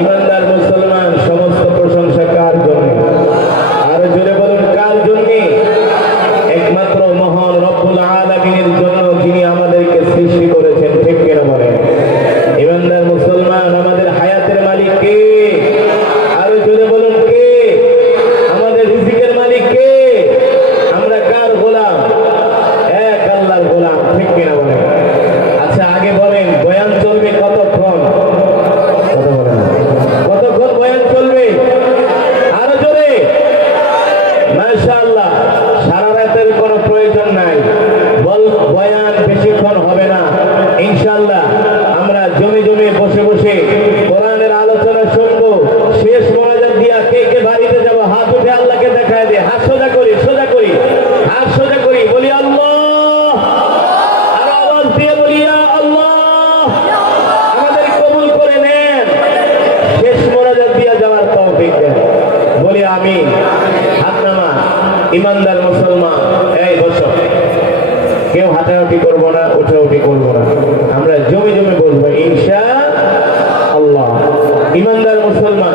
ইমানদার মুসলমান সমস্ত প্রশংসা কার জন্য? আর জোরে বলুন কার জন্য? একমাত্র মহান রব্বুল আলামিনের জন্য, যিনি আমাদেরকে সৃষ্টি করেছেন। ঠিক কিনা বলেন? ইমানদার মুসলমান, আমাদের হায়াতের মালিক কে? আর জোরে বলুন কে? আমাদের রিজিকের মালিক কে? আমরা কার গোলাম? এক আল্লাহর গোলাম। ঠিক কিনা বলেন? আচ্ছা আগে বলেন, বয়ান চলবে কতক্ষণ? কতক্ষণ বয়ান চলবে? আরো জোরে মাশাআল্লাহ। সারা রাতের কোনো প্রয়োজন নাই, বয়ান বেশিক্ষণ হবে না ইনশাআল্লাহ। আমরা জমে জমে বসে বসে কোরআনের আলোচনা শুনবো। শেষ মোনাজাত দিয়া কে কে বাড়িতে যাব? হাত উঠে আল্লাহকে দেখায় দে। হাত সোজা করি, সোজা করি, হাত সোজা করি, বলি আল্লাহ। আর আওয়াজ দিয়ে বলি ইয়া আল্লাহ। আমাদের কবুল করে নেন। শেষ মোনাজাত দিয়া যাওয়ার তৌফিক দেন। বলি আমিন। হাত নামা। ইমানদার মুসলমান, এই বসো। কেউ হাঁটাহাঁটি করবো না, উঠাউঠি করবো না, আমরা জমে জমে বলবো ইনশাআল্লাহ। ইমানদার মুসলমান,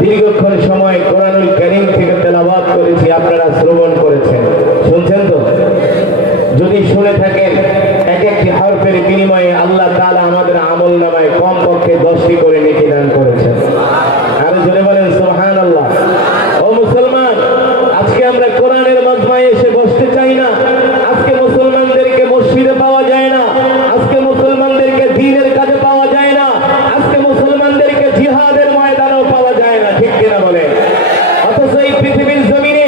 দীর্ঘক্ষণ সময় কোরআনুল কারীম থেকে তেলাওয়াত করেছি, আপনারা শ্রবণ করেছেন, শুনছেন তো? যদি শুনে থাকেন, এক একটি হরফের বিনিময়ে আল্লাহ তাআলা আমাদের আমলনামায় কমপক্ষে 10টি করে নেকি দান করেছেন। আর জোরে বলেন সুবহানাল্লাহ। ও মুসলমান, আজকে আমরা কোরআনের মাজমায় এসে বসতে চাই না। আজকে মুসলমানদেরকে মসজিদে পাওয়া যায় না। আজকে মুসলমানদেরকে দ্বীনের কাজে পাওয়া যায় না। আজকে মুসলমানদেরকে জিহাদের ময়দানেও পাওয়া যায় না। ঠিক কিনা বলেন? অথচ এই পৃথিবীর জমিনে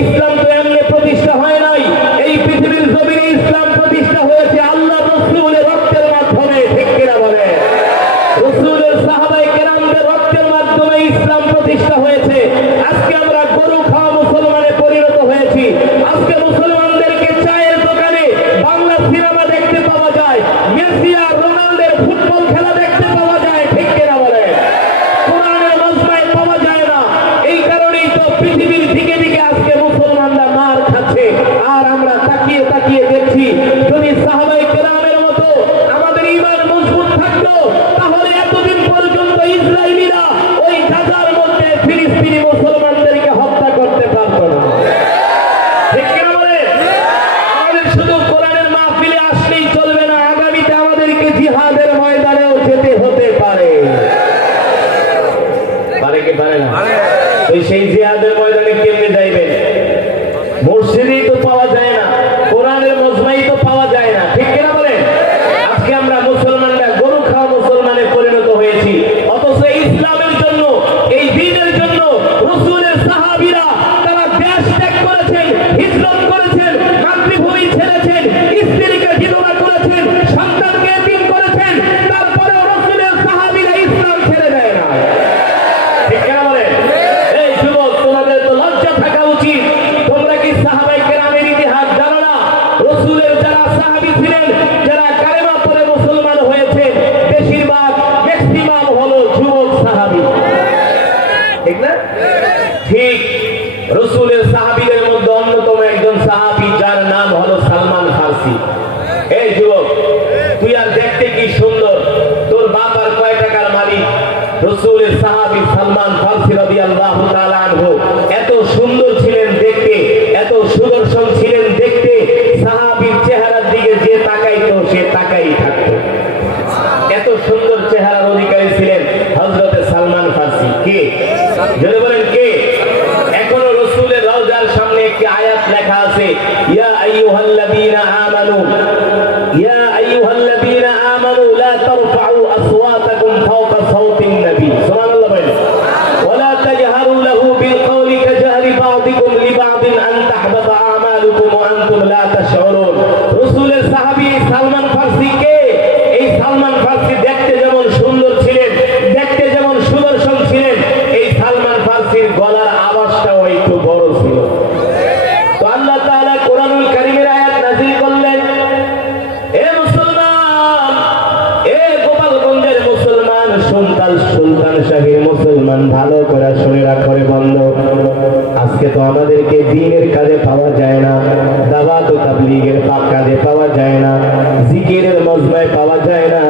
ইসলাম তো এমনি প্রতিষ্ঠা হয় নাই। এই পৃথিবীর জমিনে ইসলাম প্রতিষ্ঠা হয়েছে আল্লাহ রাসূলের রক্তের মাধ্যমে। ঠিক কিনা বলেন? রাসূলের সাহাবায়ে কেরামদের রক্তের মাধ্যমে ইসলাম প্রতিষ্ঠা হয়েছে। আজকে আমরা গরু খাওয়া মুসলমানে পরিণত হয়েছি। আজকে মুসলমানদেরকে চায়ের দোকানে বাংলা সিনেমা দেখতে পাওয়া যায়, মেসি আর রোনাল্ডোর ফুটবল খেলা দেখতে পাওয়া যায়। ঠিক কিনা বলেন? কোরআনের মাজমায় পাওয়া যায় না। এই কারণেই তো পৃথিবীর দিকে দিকে আজকে মুসলমানরা মার খাচ্ছে। আর আমরা তাকিয়ে তাকিয়ে দেখছি। যদি সাহাবায়ে কেরামের মতো আমাদের ঈমান মজবুত থাকতো, তাহলে এতদিন পর্যন্ত ইসরায়েলিরা ওই গাজার মধ্যে ফিলিস্তিনি মুসলমানদেরকে হত্যা করতে পারতো না। ঠিক কিনা বলেন? আমাদের শুধু কোরআনের মাহফিলে আসলেই চলবে না, আগামীতে আমাদেরকে জিহাদের ময়দানেও যেতে হতে পারে। পারে কি পারে না? তো সেই জিহাদের ময়দানে কেমনে যাইবেন? মসজিদেই তো পাওয়া যায় না, কোরআনের মজমাই তো পাওয়া যায় না। ঠিক কিনা বলেন? আজকে আমরা মুসলমানরা গরু খাওয়া মুসলমানে পরিণত হয়েছি। অথচ ইসলামের জন্য, এই দ্বীনের জন্য রাসূলের সাহাবীরা তারা দেশ ত্যাগ করেছেন, হিজরত করেছেন, মাতৃভূমি ছেড়েছেন, স্ত্রীকে বিধবা করেছেন, সন্তানকে এতিম করেছেন। তারপরেও রাসূলের সাহাবীরা ইসলাম ছেড়ে দেয় না। ঠিক কিনা বলেন? এই যুবক, তোমাদের তো লজ্জা থাকা উচিত। তোমরা কি সাহাবায়ে কেরামের ইতিহাস জানো না? রাসূলের যারা সাহাবী ছিলেন, যারা কালেমা পড়ে মুসলমান হয়েছে, বেশিরভাগ ম্যাক্সিমাম হলো যুবক সাহাবী। ঠিক না? ঠিক। রাসূলের সাহাবীদের মধ্যে অন্যতম একজন সাহাবী, যার নাম হলো সালমান ফারসি। এই যুবক, তুই আর দেখতে কি সুন্দর, তোর বাপ আর কয় টাকার মালিক? রাসূলের সাহাবী সালমান ফারসি রাদিয়াল্লাহু তাআলা আনহু এত সুন্দর ছিলেন দেখতে, এত সুদর্শন ছিলেন দেখতে, সাহাবীর চেহারার দিকে যে তাকাইতো সে তাকাই থাকতো। এত সুন্দর চেহারার অধিকারী ছিলেন হযরতে সালমান ফারসি। কে? যদি বলেন কে? এখনো রাসূলের রওজার সামনে একটি আয়াত লেখা আছে, ইয়া আইয়ুহাল্লাযীনা আমানু, ইয়া আইয়ুহাল্লাযীনা আমানু লা তারফাউ আসওয়াতাকুম ফাওকা সাওতিন নবী। সুবহানাল্লাহ বলেন। ওয়ালা তাজহারু লাহু বিল কওলি কাজহরি বা'দিকুম লিবা'দিন আন তাহবাতা আমালুকুম ওয়া আনতুম লা তাশউরুন। রাসূলের সাহাবী সালমান ফারসি কে? এই সালমান ফারসি দেখতে যেমন সুন্দর ছিলেন, দেখতে যেমন সুদর্শন ছিলেন, এই সালমান ফারসির গলার আওয়াজটাও একটু বড় ছিল। তো আল্লাহ তাআলা কোরআনুল কারীমের আয়াত নাযিল করলেন, এ মুসলমান, এ গোপালগঞ্জের মুসলমান, সুলতান শাহীর মুসলমান, ভালো করে শুনে রাখো রে বন্ধু। আজকে তো আমাদেরকে দ্বীনের কাজে পাওয়া যায় না, দাওয়াত ও তাবলীগের কাজে পাওয়া যায় না, জিকিরের মজমায় পাওয়া যায় না,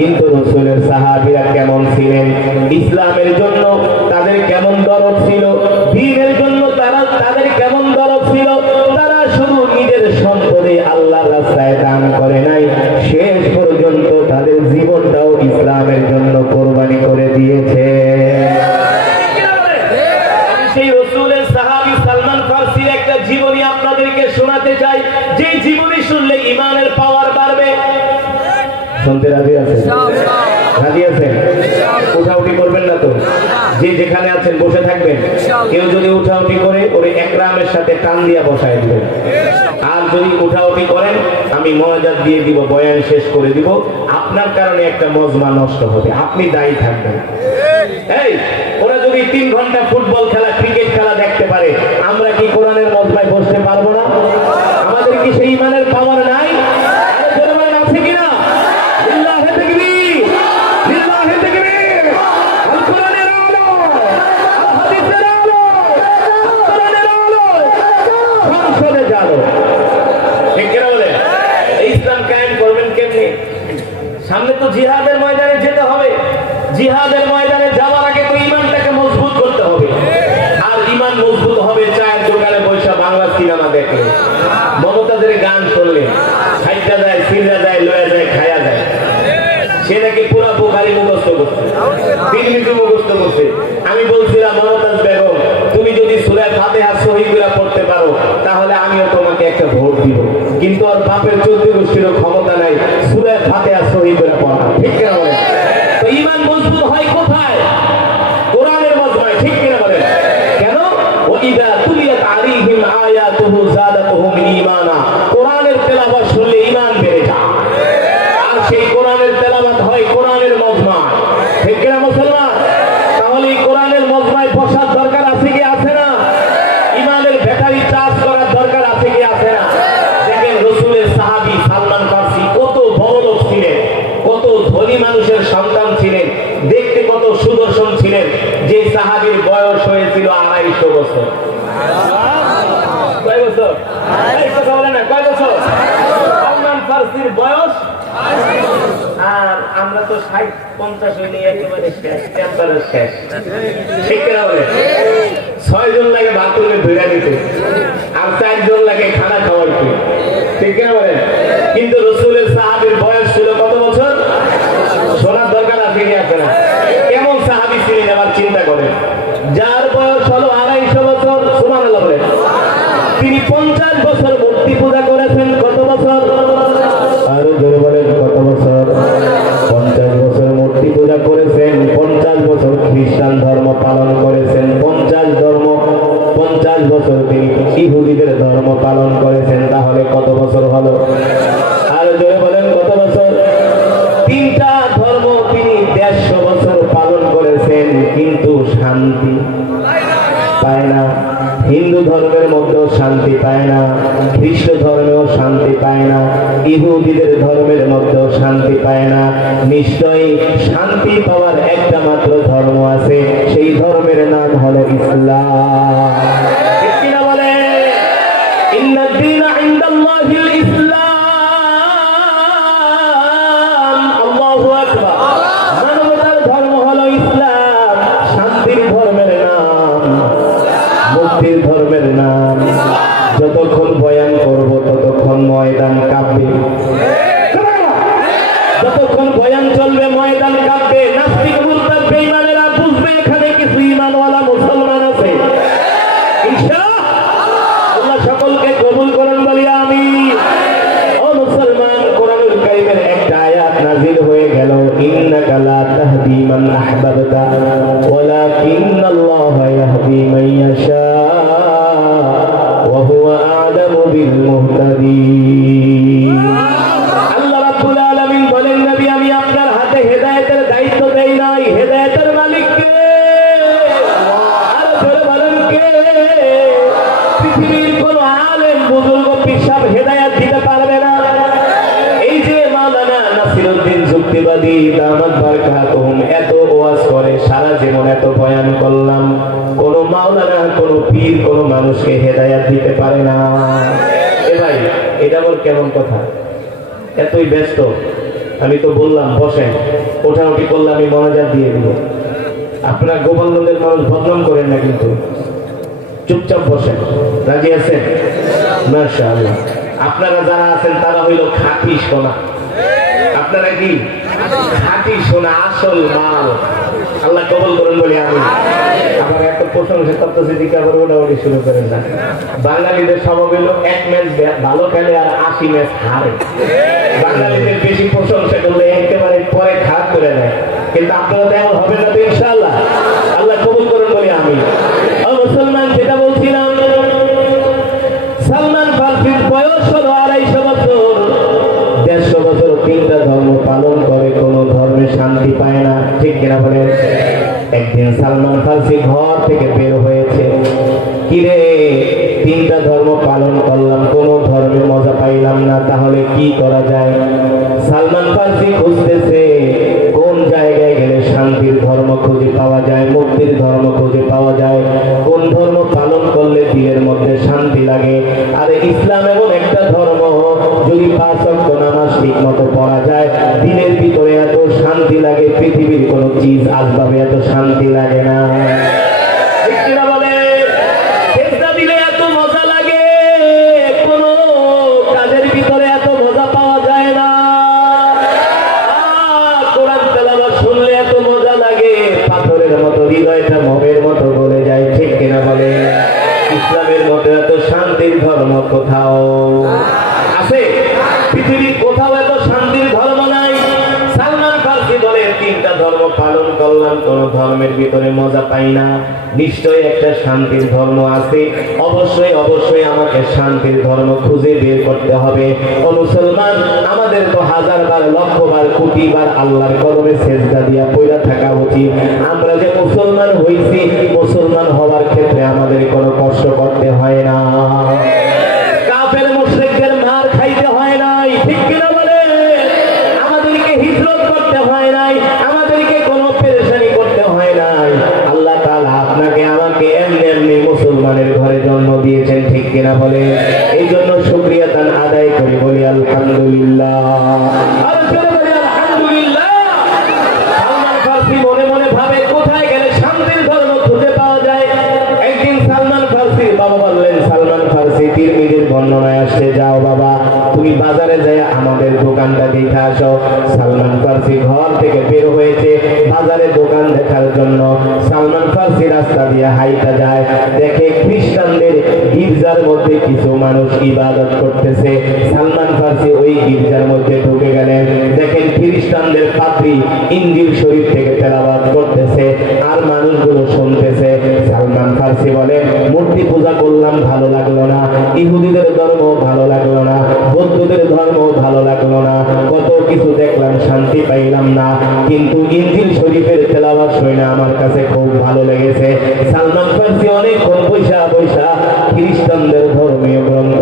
কিন্তু রাসূলের সাহাবীরা কেমন ছিলেন, ইসলামের জন্য তাদের কেমন দরদ ছিল, দ্বীনের জন্য তাদের কেমন দরদ ছিল। তারা শুধু নিজের সম্পদে আল্লাহর রাস্তায় দান করে নাই, শেষ পর্যন্ত তাদের জীবনটাও ইসলামের জন্য কোরবানি করে দিয়েছে। সেই রাসূলের সাহাবী সালমান ফারসির একটা জীবনী আপনাদেরকে শোনাতে চাই, যে জীবনী শুনলে ঈমানের পাওয়ার বাড়বে। শুনতে রাজি আছেন? রাজি আছেন? উঠাউঠি করবেন না তো? যে যেখানে আছেন বসে থাকবেন। কেউ যদি উঠাউঠি করে ওরে একরামের সাথে টান দিয়া বসায় দিবেন। আর যদি উঠাউঠি করেন আমি মোনাজাত দিয়ে দিব, বয়ান শেষ করে দিব, আপনার কারণে একটা মজমা নষ্ট হবে, আপনি দায়ী থাকবেন। এই ওরা যদি 3 ঘন্টা ফুটবল খেলা ক্রিকেট খেলা দেখতে পারে, আমরা কি কোরআনের মজমায় বসতে পারবো না? আমাদের কি সেই ঈমানের পাওয়ার নাই? আরে জোরে বলেন, আছে কিনা? লিল্লাহি তাকবীর, লিল্লাহি তাকবীর। আল কোরআনের আলো, আল হাদিসের আলো, আল কোরআনের আলো, সংসদে যাও। ঠিক কিনা বলে? ইসলাম কায়েম করবেন কেমনে? সামনে তো জিহাদের ময়দানে যেতে হবে। জিহাদের ময়দানে যাওয়ার আগে তো ঈমানটাকে মজবুত করতে হবে। আর ঈমান মজবুত হবে চায়ের দোকানে বৈশা বাংলা সিনেমা দেখলে, মমতাজের গান শুনলে, খাইটা যায়, সিনরা যায়, লয়া যায়, খায়া যায়। সে নাকি পুরা বুখারী মুখস্থ করছে, তিরমিজি মুখস্থ করছে। আমি বলছিলাম, মমতাজ বেগম, তুমি যদি সূরা ফাতিহা সহিহ করে পড়তে পারো তাহলে আমিও তোমাকে একটা ভোট দিব। কিন্তু আর বাপের 14 গোষ্ঠীর ক্ষমতা নাই সূরা ফাতিহা সহিহ করে পড়া। ঠিক কিনা বলেন? তো ঈমান মজবুত হয় কোথায়? কোরআনের মজমায়। ঠিক কিনা বলেন? কেন? ওয়াইদা তুলিয়াত আলাইহিম আয়াতুহু যাদাতুহুম ঈমানা। কোরআনের তেলাওয়াত শুনলে ঈমান বেড়ে যায়। আর সেই কোরআনের তেলাওয়াত হয় কোরআনের মজমায়। ঠিক কিনা মুসলমান? তাহলে এই কোরআনের মজমায় বসার দরকার আছে কি আছে না? ঈমানের ব্যাটারি চার্জ করার দরকার আছে কি আছে না? দেখেন রাসূলের সাহাবী সালমান ফারসি কত বড় লোক ছিলেন, কত ধনী মানুষের সন্তান ছিলেন, দেখতে কত সুদর্শন ছিলেন। যে সাহাবীর বয়স হয়েছিল 250 বছর। কয় বছর? এই কথা বলে না, কয় বছর? সালমান ফারসির বয়স। আর আমরা তো 60-50 হইলে একেবারে শেষ, টেম্পারের শেষ। ঠিক কিনা বলে? 6 জন লাগে বাথরুমে ধরে নিতে, আর 4 জন লাগে খানা খাওয়াইতে। ঠিক কিনা বলে? কিন্তু রাসূলের সাহাবীর বয়স ছিল কত বছর? শোনার দরকার আছে কি আছে না? কেমন সাহাবী ছিলেন আবার চিন্তা করেন। যার বয়স হলো 250 বছর, সুবহানাল্লাহ বলেন, তিনি 50 বছর মূর্তি পূজা করেছেন। কত বছর? আরো জোরে বলেন, কত বছর? 50 বছর মূর্তি পূজা করেছেন, 50 বছর খ্রিস্টান ধর্ম পালন করেছেন, 50 বছর তিনি ইহুদিদের ধর্ম পালন করেছেন। তাহলে কত বছর হলো? আরো জোরে বলেন, কত বছর? 3টা ধর্ম তিনি 150 বছর পালন করেছেন, কিন্তু শান্তি পায় না। হিন্দু ধর্মের মধ্যেও শান্তি পায় না, খ্রিস্ট ধর্মেও শান্তি পায় না, ইহুদিদের ধর্মের মধ্যেও শান্তি পায় না। নিশ্চয়ই শান্তি পাওয়ার একটা মাত্র ধর্ম আছে, সেই ধর্মের নাম হলো ইসলাম। ঠিক কিনা বলে? ইন্নাদ দীনা ইনদাল্লাহিল ইসলাম। আল্লাহু আকবার। মানবতার ধর্ম হলো ইসলাম, শান্তির ধর্মের নাম, মুক্তির ধর্মের নাম। যতক্ষণ বয়ান করব ততক্ষণ ময়দান কাঁপবে, যতক্ষণ বয়ান চলবে ময়দান কাঁপবে। নাস্তিক মুরতাদ বেঈমানেরা বুঝবে এখানে কিছু ঈমানওয়ালা মুসলমান আছে। ইনশাআল্লাহ সকলকে কবুল করেন, বলি আমিন। ও মুসলমান, কোরআনুল কারীমের একটা আয়াত নাযিল হয়ে গেল, ইন্নাকা লা তাহদি মান আহবাবতা ওয়ালাকিন্নাল্লাহা ইয়াহদি মান ইয়াশা ওয়া হুয়া আ'লামু বিল মুহতাদিন। আল্লাহ রাব্বুল আলামিন বলেন, নবী আমি আপনার হাতে হেদায়েতের দায়িত্ব দেই নাই, হেদায়েতের মালিক কে? আর জোরে বলেন কে? পৃথিবীর কোন আলেম বুজুর্গ পিসাব হেদায়েত দিতে পারবে না। এই যে মাওলানা নাসিরউদ্দিন যুক্তিবাদী দামাত বারকাতুহুম এত ওয়াজ করে, সারা জীবন এত বয়ান করলাম, কোন মাওলানা কোন পীর কোন মানুষকে হেদায়েত দিতে পারে না। এ ভাই, এটা বল কেমন কথা? এতই ব্যস্ত, আমি তো বললাম বসেন, ওঠাউঠি করলে আমি মনোজাত দিয়ে দিব। আপনারা গোপালগঞ্জের মানুষ বদনাম করেন না, কিন্তু চুপচাপ বসেন। রাজি আছেন? মাশাআল্লাহ। আপনারা যারা আছেন তারা হইল খাঁটি সোনা। আপনারা কি খাঁটি সোনা, আসল মাল। আল্লাহ কবুল করুন বলি আমি। আবার একটা প্রশংসা করতেছে দিকে আবার ওটাওটি শুরু করেন না। বাঙালিদের স্বভাব হলো এক ম্যাচ ভালো খেলে আর 80 ম্যাচ হারে। বাঙালিদের বেশি প্রশংসা করলে একেবারে পরে খারাপ করে দেয়। কিন্তু আপনারা তেমন হবে না তো ইনশাআল্লাহ। আল্লাহ কবুল করুন বলি আমি। ও মুসলমান, যেটা বলছিলাম, সালমান ফারসির বয়স হলো 250 বছর। 150 বছর 3টা ধর্ম পালন করে, কোন ধর্মে শান্তি পায় না, ঠিক কিনা বলেন? একদিন সালমান ফারসি ঘর থেকে বের হয়েছে। কিরে, 3টা ধর্ম পালন করলাম, কোন ধর্মে মজা পাইলাম না, তাহলে কি করা যায়? সালমান ফারসি খুঁজতেছে কোন জায়গায় গেলে শান্তির ধর্ম খুঁজে পাওয়া যায়, মুক্তির ধর্ম খুঁজে পাওয়া যায়, কোন ধর্ম পালন করলে দিলের মধ্যে শান্তি লাগে। আর ইসলাম এমন একটা ধর্ম, যদি 5 ওয়াক্ত নামাজ ঠিক মতো পড়া যায়, দিনের ভিতরে এত শান্তি লাগে, পৃথিবীর কোন চিজ আসবাবে এত শান্তি লাগে না। ঠিক কিনা বলে? সেজদা দিলে এত মজা লাগে, কোন কাজের ভিতরে এত মজা পাওয়া যায় না। কোরআন তেলাওয়াত শুনলে এত মজা লাগে, পাথরের মতো হৃদয়টা মমের মতো গলে যায়, ঠিক কিনা বলে? ইসলামের মতো এত শান্তির ধর্ম কোথাও আছে? পৃথিবীর কোথাও এত শান্তির ধর্ম নাই। সালমান ফারসি বলে 3টা ধর্ম পালন করলাম, কোন ধর্মের ভিতরে মজা পাই না। নিশ্চয়ই একটা শান্তির ধর্ম আছে, অবশ্যই অবশ্যই আমাকে শান্তির ধর্ম খুঁজে বের করতে হবে। ও মুসলমান, আমাদের তো 1000 বার, লক্ষ বার, কোটি বার আল্লাহর কদমে সেজদা দিয়া পয়রা থাকা উচিত। আমরা যে মুসলমান হইছি, মুসলমান হওয়ার ক্ষেত্রে আমাদের কোনো কষ্ট করতে হয় না। কাফের মুশরিকদের মার খাইতে হয় নাই, ঠিক কিনা বলে? আমাদেরকে হিজরত করতে হয় নাই, আমাদেরকে কোনো পেরেশানি করতে হয় নাই। আল্লাহ তাআলা আপনাকে আমাকে এমনি এমনি মুসলমানের ঘরে জন্ম দিয়েছেন, ঠিক কিনা বলে? এই জন্য শুকরিয়া দান আদায় করি, বলি আলহামদুলিল্লাহ। আর জোরে বলি আলহামদুলিল্লাহ। সালমান ফারসি মনে মনে ভাবে কোথায় গেলে শান্তির ধর্ম খুঁজে পাওয়া যায়। একদিন সালমান ফারসির বাবা বললেন, সালমান ফারসি তিরমিজির বর্ণনায় আসছে, যাও বাবা তুমি বাজারে যায় আমাদের দোকানটা দেখে আসো। সালমান ফারসি ঘর থেকে বের হয়েছে বাজারে দোকান দেখার জন্য। সালমান ফারসি রাস্তা দিয়ে হাইটা যায়, দেখে খ্রিস্টানদের গির্জার মধ্যে কিছু মানুষ ইবাদত করতেছে। সালমান ফারসি ওই গির্জার মধ্যে ঢুকে গেলেন, দেখেন খ্রিস্টানদের পাদ্রী ইনজিল শরীফ থেকে তেলাওয়াত করতেছে আর মানুষগুলো শুনতেছে। সালমান ফারসি বলে, মূর্তি পূজা করলাম ভালো লাগলো না, ইহুদিদের ধর্ম ভালো লাগলো না, বৌদ্ধদের ধর্ম ভালো লাগলো না, কত কিছু দেখলাম, শান্তি পাইলাম না, কিন্তু ইনজিল শরীফের তেলাওয়াত শুনে আমার কাছে খুব ভালো লেগেছে। সালমান ফারসি অনেকক্ষণ বৈশা বৈশা খ্রিস্টানদের ধর্মীয় গ্রন্থ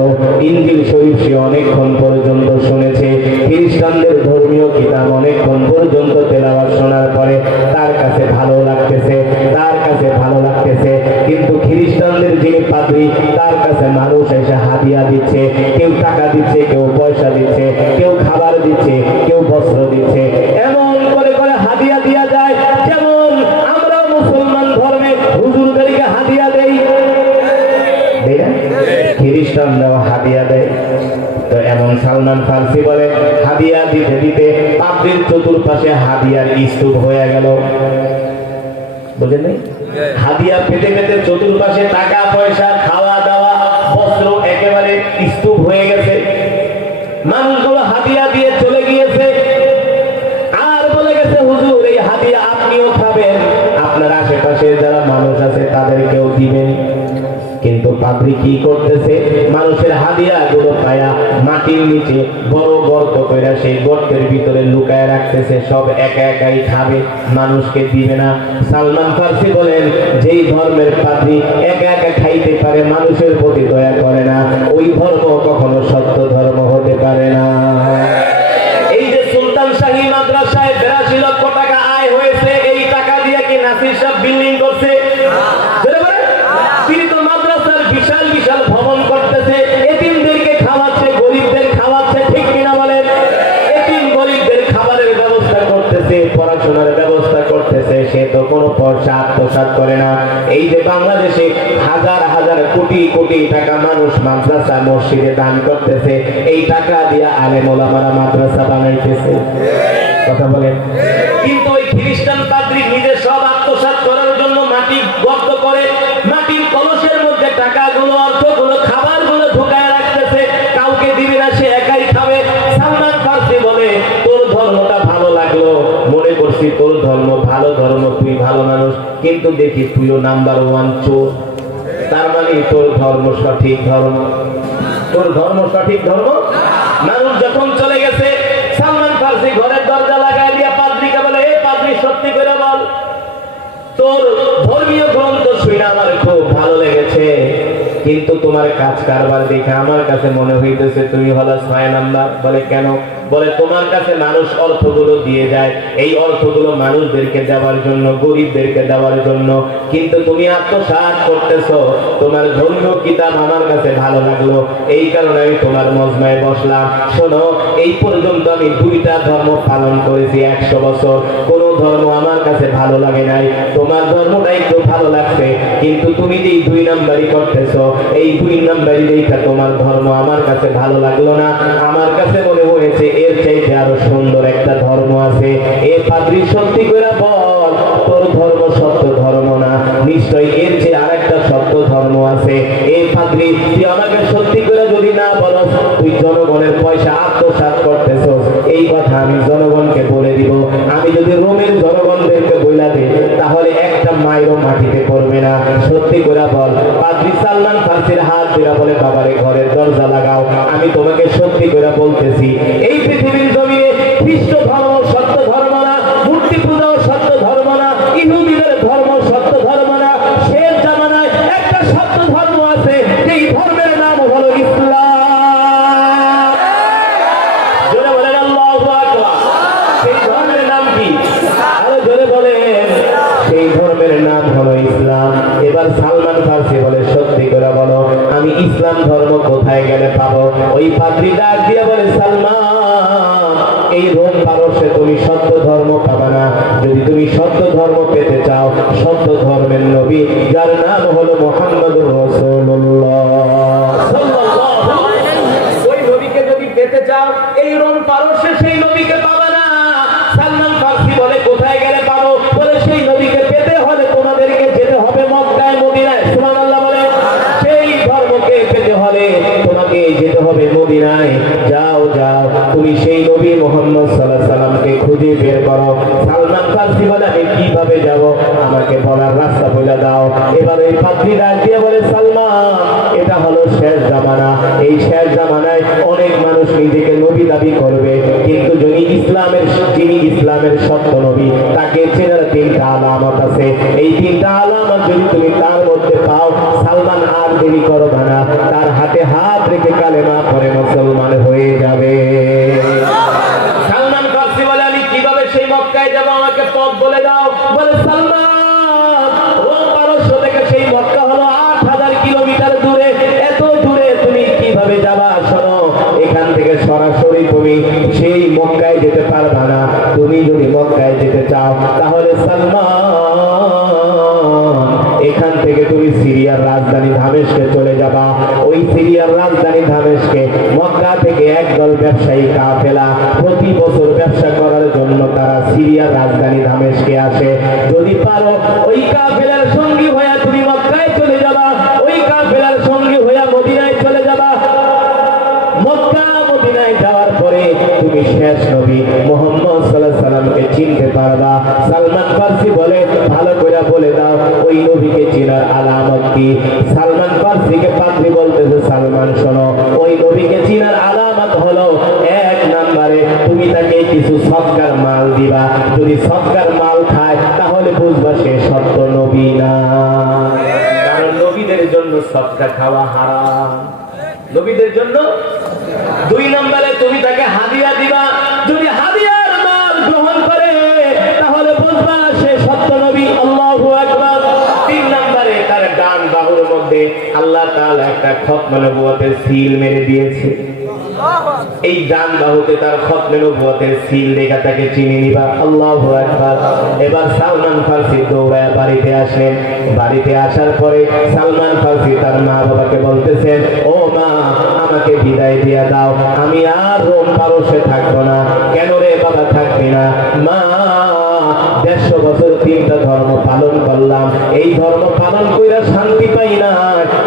ইনজিল শরীফ সে অনেকক্ষণ পর্যন্ত শুনেছে। খ্রিস্টানদের ধর্মীয় কিতাব অনেকক্ষণ পর্যন্ত তেলাওয়াত শোনার পরে তার কাছে ভালো লাগতেছে, তার কাছে ভালো লাগতেছে। কিন্তু খ্রিস্টানদের যিনি পাদ্রী, তার কাছে মানুষ এসে হাদিয়া দিচ্ছে, কেউ টাকা দিচ্ছে, কেউ পয়সা দিচ্ছে, কেউ খাবার দিচ্ছে, কেউ বস্ত্র দিচ্ছে। এমন করে করে হাদিয়া দিয়া যায়, যেমন আমরা মুসলমান ধর্মে হুজুরদেরকে হাদিয়া দেই, খ্রিস্টানরাও হাদিয়া দেয়। তো এমন সালমান ফারসি বলে, হাদিয়া দিতে দিতে পাদ্রীর চতুর্পাশে হাদিয়ার স্তূপ হয়ে গেল। বুঝলেন? হাদিয়া পেতে পেতে চতুর্পাশে টাকা পয়সা, খাওয়া দাওয়া, বস্ত্র একেবারে স্তূপ হয়ে গেছে। মানুষগুলো হাদিয়া দিয়ে চলে গিয়েছে আর বলে গেছে, হুজুর এই হাদিয়া আপনিও খাবেন, আপনার আশেপাশে যারা মানুষ আছে তাদেরকেও দিবেন। কিন্তু পাদ্রী কি করতেছে, মানুষের হাদিয়া গুলো পায়া মাটির নিচে বড় গর্ত করে সেই গর্তের ভিতরে লুকায় রাখতেছে, সব একা একাই খাবে, মানুষকে দিবে না। সালমান ফারসি বলেন, যেই ধর্মের পাদ্রী একা একা খাইতে পারে, মানুষের প্রতি দয়া করে না, ওই ধর্ম কখনো সত্য ধর্ম হতে পারে না। এই যে সুলতান শাহী মাদ্রাসায় 82 লক্ষ টাকা আয় হয়েছে, এই টাকা দিয়ে কি নাসির সাহেব বিল্ডিং করছে? তিনি তো মাদ্রাসার বিশাল বিশাল ভবন করতেছে, এতিমদেরকে খাওয়াচ্ছে, গরিবদের খাওয়াচ্ছে, ঠিক কিনা বলেন? এতিম গরিবদের খাবার তো কোনো পয়সা আত্মসাৎ করে না। এই যে বাংলাদেশে হাজার হাজার কোটি কোটি টাকা মানুষ মাদ্রাসা মসজিদে দান করতেছে, এই টাকা দিয়ে আলেম ওলামারা মাদ্রাসা বানাইতেছে। কথা বলেন। কিন্তু ওই খ্রিস্টান পাদ্রী নিজে সব আত্মসাৎ করার জন্য মাটি গর্ত করে মাটির কলসের মধ্যে টাকাগুলো, অর্থগুলো, খাবারগুলো ঢুকায় রাখতেছে, কাউকে দিবে না, সে একাই খাবে। সালমান ফারসি বলে, তোর ধর্মটা ভালো লাগলো, মনে করছি তোর ধর্ম ভালো ধর্ম, তুই ভালো মানুষ, কিন্তু দেখি তুইও নাম্বার 1 চোর। তার মানে তোর ধর্ম সঠিক ধর্ম, তোর ধর্ম সঠিক ধর্ম। মানুষ যখন চলে গেছে, সালমান ফারসি ঘরের দরজা লাগাই দিয়া পাদ্রীকে বলে, এ পাদ্রী, সত্যি করে বল, তোর ধর্মীয় গ্রন্থ শুনে আমার খুব ভালো লেগেছে, কিন্তু তোমার কাজ কারবার দেখে আমার কাছে মনে হইতেছে তুমি হলো 6 নাম্বার। বলে কেন? বলে তোমার কাছে মানুষ অর্থগুলো দিয়ে যায়, এই অর্থগুলো মানুষদেরকে দেওয়ার জন্য, গরিবদেরকে দেওয়ার জন্য, কিন্তু তুমি আত্মসাৎ করতেছো। তোমার ধর্মীয় কিতাব আমার কাছে ভালো লাগলো, এই কারণে আমি তোমার মজমায় বসলাম। শোনো, এই পর্যন্ত আমি 2টা ধর্ম পালন করেছি 100 বছর, কোন ধর্ম আমার কাছে ভালো লাগে নাই, তোমার ধর্মটা একটু ভালো লাগছে, কিন্তু তুমি যে 2 নাম্বারই করতেছো, এই 2 নাম্বারই দেখা তোমার ধর্ম আমার কাছে ভালো লাগলো না। আমার কাছে মনে হয়েছে এর চাইতে আরো সুন্দর একটা ধর্ম আছে। এ পাদ্রী, সত্যি করে বল, তোর ধর্ম সত্য ধর্ম না, নিশ্চয়ই এর চেয়ে আরেকটা সত্য ধর্ম আছে। এই পাদ্রী, তুই আমাকে সত্যি করে যদি না বলস, তুই জনগণের পয়সা আত্মসাৎ করতেছস, এই কথা আমি জনগণকে বলে দিব। আমি যদি রোমের জনগণদেরকে বইলা দিই, তাহলে একটা মাইরও মাটিতে পড়বে না। সত্যি করে বল। পাদ্রী সালমান ফারসির হাত ধরে বলে, বাবারে ঘরের দরজা লাগাও, আমি তোমাকে সত্যি করে বলতেছি, এই পৃথিবীর জমিনে খ্রিস্ট ধর্ম সত্য ধর্ম না, মূর্তি পূজাও সত্য ধর্ম না, ইহুদিদের ধর্ম সত্য ধর্ম না, শেষ জামানায় একটা সত্য ধর্ম আছে, এই ধর্মের নাম হলো ইসলাম। জোরে বলেন আল্লাহু আকবার। সেই ধর্মের নাম কি? আরো জোরে বলেন। সেই ধর্মের নাম হলো ইসলাম। এবার সালমান ফারসি বলে, সত্যি করে বলো, আমি ইসলাম ধর্ম কোথায় গেলে পাবো? ওই পাদ্রী ডাক দিয়ে বলে, সালমান, এই রোম পারস্যে তুমি সত্য ধর্ম পাবে না। যদি তুমি সত্য ধর্ম পেতে চাও, সত্য ধর্মের নবী, যার নাম হলো মুহাম্মদুর রাসূলুল্লাহ সাল্লাল্লাহু আলাইহি ওয়াসাল্লাম, ওই নবীকে যদি পেতে চাও, এই রোম পারস্যে সেই নবীকে পাবে না। সালমান ফারসি বলে, কোথায় গেলে পাবো? বলে, সেই নবীকে পেতে হলে তোমাদেরকে যেতে হবে মক্কায়, মদিনায়। সুবহানাল্লাহ বলে। সেই ধর্মকে পেতে হলে তোমাকে যেতে হবে মদিনায়। যাও যাও, তুমি সেই নবী মুহাম্মদ সাল্লাল্লাহু আলাইহি সাল্লামকে খুঁজে বের করো। সালমান ফারসি বলে, আমি কিভাবে যাব? আমাকে বলার রাস্তা বলে দাও। এবার ওই পাদ্রী ডাক দিয়ে বলে, সালমান, এটা হলো শেষ জামানা। এই শেষ জামানায় অনেক মানুষ নিজেকে নবী দাবি করবে, কিন্তু যিনি ইসলামের সত্য নবী, তাকে চেনার 3টা আলামত আছে। এই 3টা আলামত যদি তুমি তার মধ্যে পাও, সালমান আর দেরি করবে না, তার হাতে হাত রেখে কালেমা পড়ে মুসলমান হয়ে যাবে। সালমান ফারসি বলে, আমি কিভাবে সেই মক্কায় যাব? আমাকে পথ বলে দাও। বলে, সালমান, রোম পারস্য থেকে সেই মক্কা হলো 8000 কিলোমিটার দূরে। এত দূরে তুমি কিভাবে যাবা? শোনো, এখান থেকে সরাসরি তুমি সেই মক্কায় যেতে পারবা না। তুমি যদি মক্কায় যেতে চাও, তাহলে সালমান, এখান থেকে তুমি সিরিয়ার রাজধানী দামেস্কে চলে যাবা। ওই সিরিয়ার রাজধানী দামেস্কে মক্কা থেকে একদল ব্যবসায়ী কাফেলা প্রতি বছর ব্যবসা করার জন্য তারা সিরিয়ার রাজধানী দামেস্কে আসে। যদি পারো, ওই কাফেলার সঙ্গী হয়ে তুমি মক্কায় চলে যাবা, ওই কাফেলার সঙ্গী হয়ে মদিনায় চলে যাবা। মক্কা মদিনায় যাওয়ার পরে তুমি শেষ নবী মুহাম্মদ সাল্লাল্লাহু আলাইহি সাল্লামকে চিনতে পারবা। সালমান ফারসি বলে, ভালো করে বলে দাও, ওই নবীকে চেনার আলামত কি? সালমান ফারসিকে পাদ্রী বলতেছে, সালমান শোনো, ওই নবীকে চেনার আলামত হলো 1 নম্বরে তুমি তাকে কিছু সদকার মাল দিবা। যদি সদকার মাল খায়, তাহলে বুঝবা সে সত্য নবী না, কারণ নবীদের জন্য সদকা খাওয়া হারাম, নবীদের জন্য। 2 নম্বরে তুমি তাকে হাদিয়া দিবা। যদি হাদিয়ার মাল গ্রহণ করে, তাহলে বুঝবা সে সত্য নবী। আল্লাহু আকবার। 3 নম্বরে তার ডান বাহুর মধ্যে আল্লাহ তাআলা একটা খতম নবুয়তের সিল মেরে দিয়েছে। এই ডান বাহুতে তার খতমে নবুয়তের সিল লেখা তাকে চিনে নিবা। আল্লাহু আকবার। এবার সালমান ফার্সি দৌড়ায় বাড়িতে আসলেন। বাড়িতে আসার পরে সালমান ফার্সি তার মা বাবাকে বলতেছেন, ও মা, আমাকে বিদায় দিয়ে দাও, আমি আর রোম পারস্যে থাকবো না। কেন রে বাবা থাকবি না? মা, 150 বছর 3টা ধর্ম পালন করলাম, এই ধর্ম পালন কইরা শান্তি পাই না,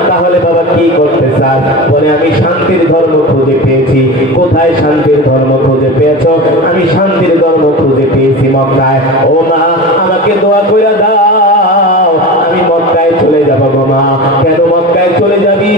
তাহলে বাবা কি করতে চাস? বলে, আমি শান্তির ধর্ম খুঁজে পেয়েছি। কোথায় শান্তির ধর্ম খুঁজে পেয়েছো? আমি শান্তির ধর্ম খুঁজে পেয়েছি মক্কায়। ও মা, আমাকে দোয়া কইরা দাও, আমি মক্কায় চলে যাব গো মা। কেন মক্কায় চলে যাবি?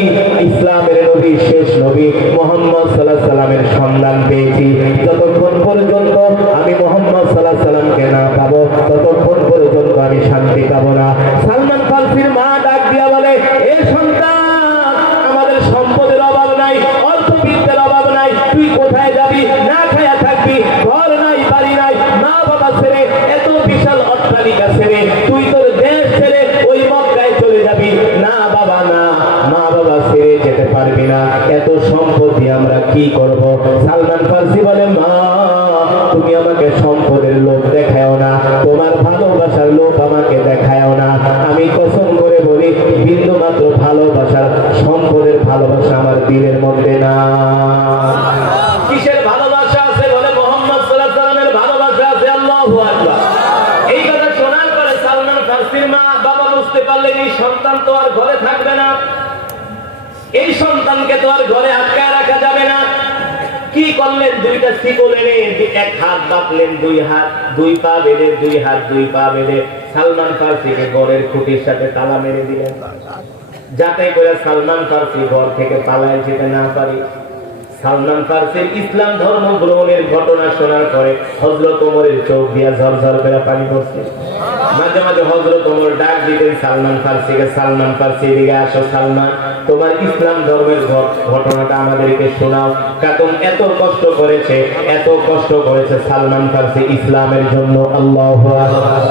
ইসলামের নবী, শেষ নবী মুহাম্মদ সাল্লাল্লাহু আলাইহি সাল্লামের সন্ধান পেয়েছি। যতক্ষণ পর্যন্ত আমি মুহাম্মদ সাল্লাল্লাহু আলাইহি সাল্লামকে না পাবো, ততক্ষণ পর্যন্ত আমি শান্তি পাবো না। সালমান ফার্সির মা ডাক দিয়া বলে, এ সন্তান, আমাদের সম্পদের অভাব নাই, অর্থবিদ্যার অভাব নাই, তুই কোথায় যাবি? না খায়া থাকবি, ঘর নাই, বাড়ি নাই, মা বাবা ছেড়ে, এত বিশাল অট্টালিকা ছেড়ে তুই তোর দেশ ছেড়ে ওই মক্কায় চলে যাবি? না বাবা না, মা বাবা ছেড়ে যেতে পারবি না, এত সম্পত্তি আমরা কি করব? সালমান ফার্সি বলে, মা, তুমি আমাকে সম্পদের লোভ দেখাও না, তোমার ভালোবাসার লোভ আমাকে দেখাও না। আমি কসম করে বলি, বিন্দু মাত্র ভালোবাসার, সম্পদের ভালোবাসা আমার দিলের মধ্যে না। কিসের ভালোবাসা আছে? বলে, মুহাম্মদ সাল্লাল্লাহু আলাইহি সাল্লামের ভালোবাসা আছে। আল্লাহু আকবার। এই কথা শোনার পরে সালমান ফার্সির মা বাবা বুঝতে পারলেন, এই সন্তান তো আর ঘরে থাকবে না, এই সন্তানকে তো আর ঘরে আটকায় রাখা যাবে না। কি করলেন? 2টা শিকল এনে এক হাত বাঁধলেন, 2 হাত, 2 পা বেঁধে, 2 হাত 2 পা বেঁধে সালমান ফার্সিকে ঘরের খুঁটির সাথে তালা মেরে দিলেন, যাতে করে সালমান ফার্সি ঘর থেকে পালায় যেতে না পারে। সালমান ফার্সির ইসলাম ধর্ম গ্রহণের ঘটনা শোনার পরে হযরত ওমরের চোখ দিয়া ঝরঝর করে পানি পড়ছে। মাঝে মাঝে হযরত ওমর ডাক দিতেন সালমান ফার্সিকে, সালমান ফার্সি, এদিকে আসো সালমান, তোমার ইসলাম ধর্মের ঘটনাটা আমাদেরকে শোনাও। কারণ এত কষ্ট করেছে, এত কষ্ট করেছে সালমান ফার্সি ইসলামের জন্য। আল্লাহু আকবার।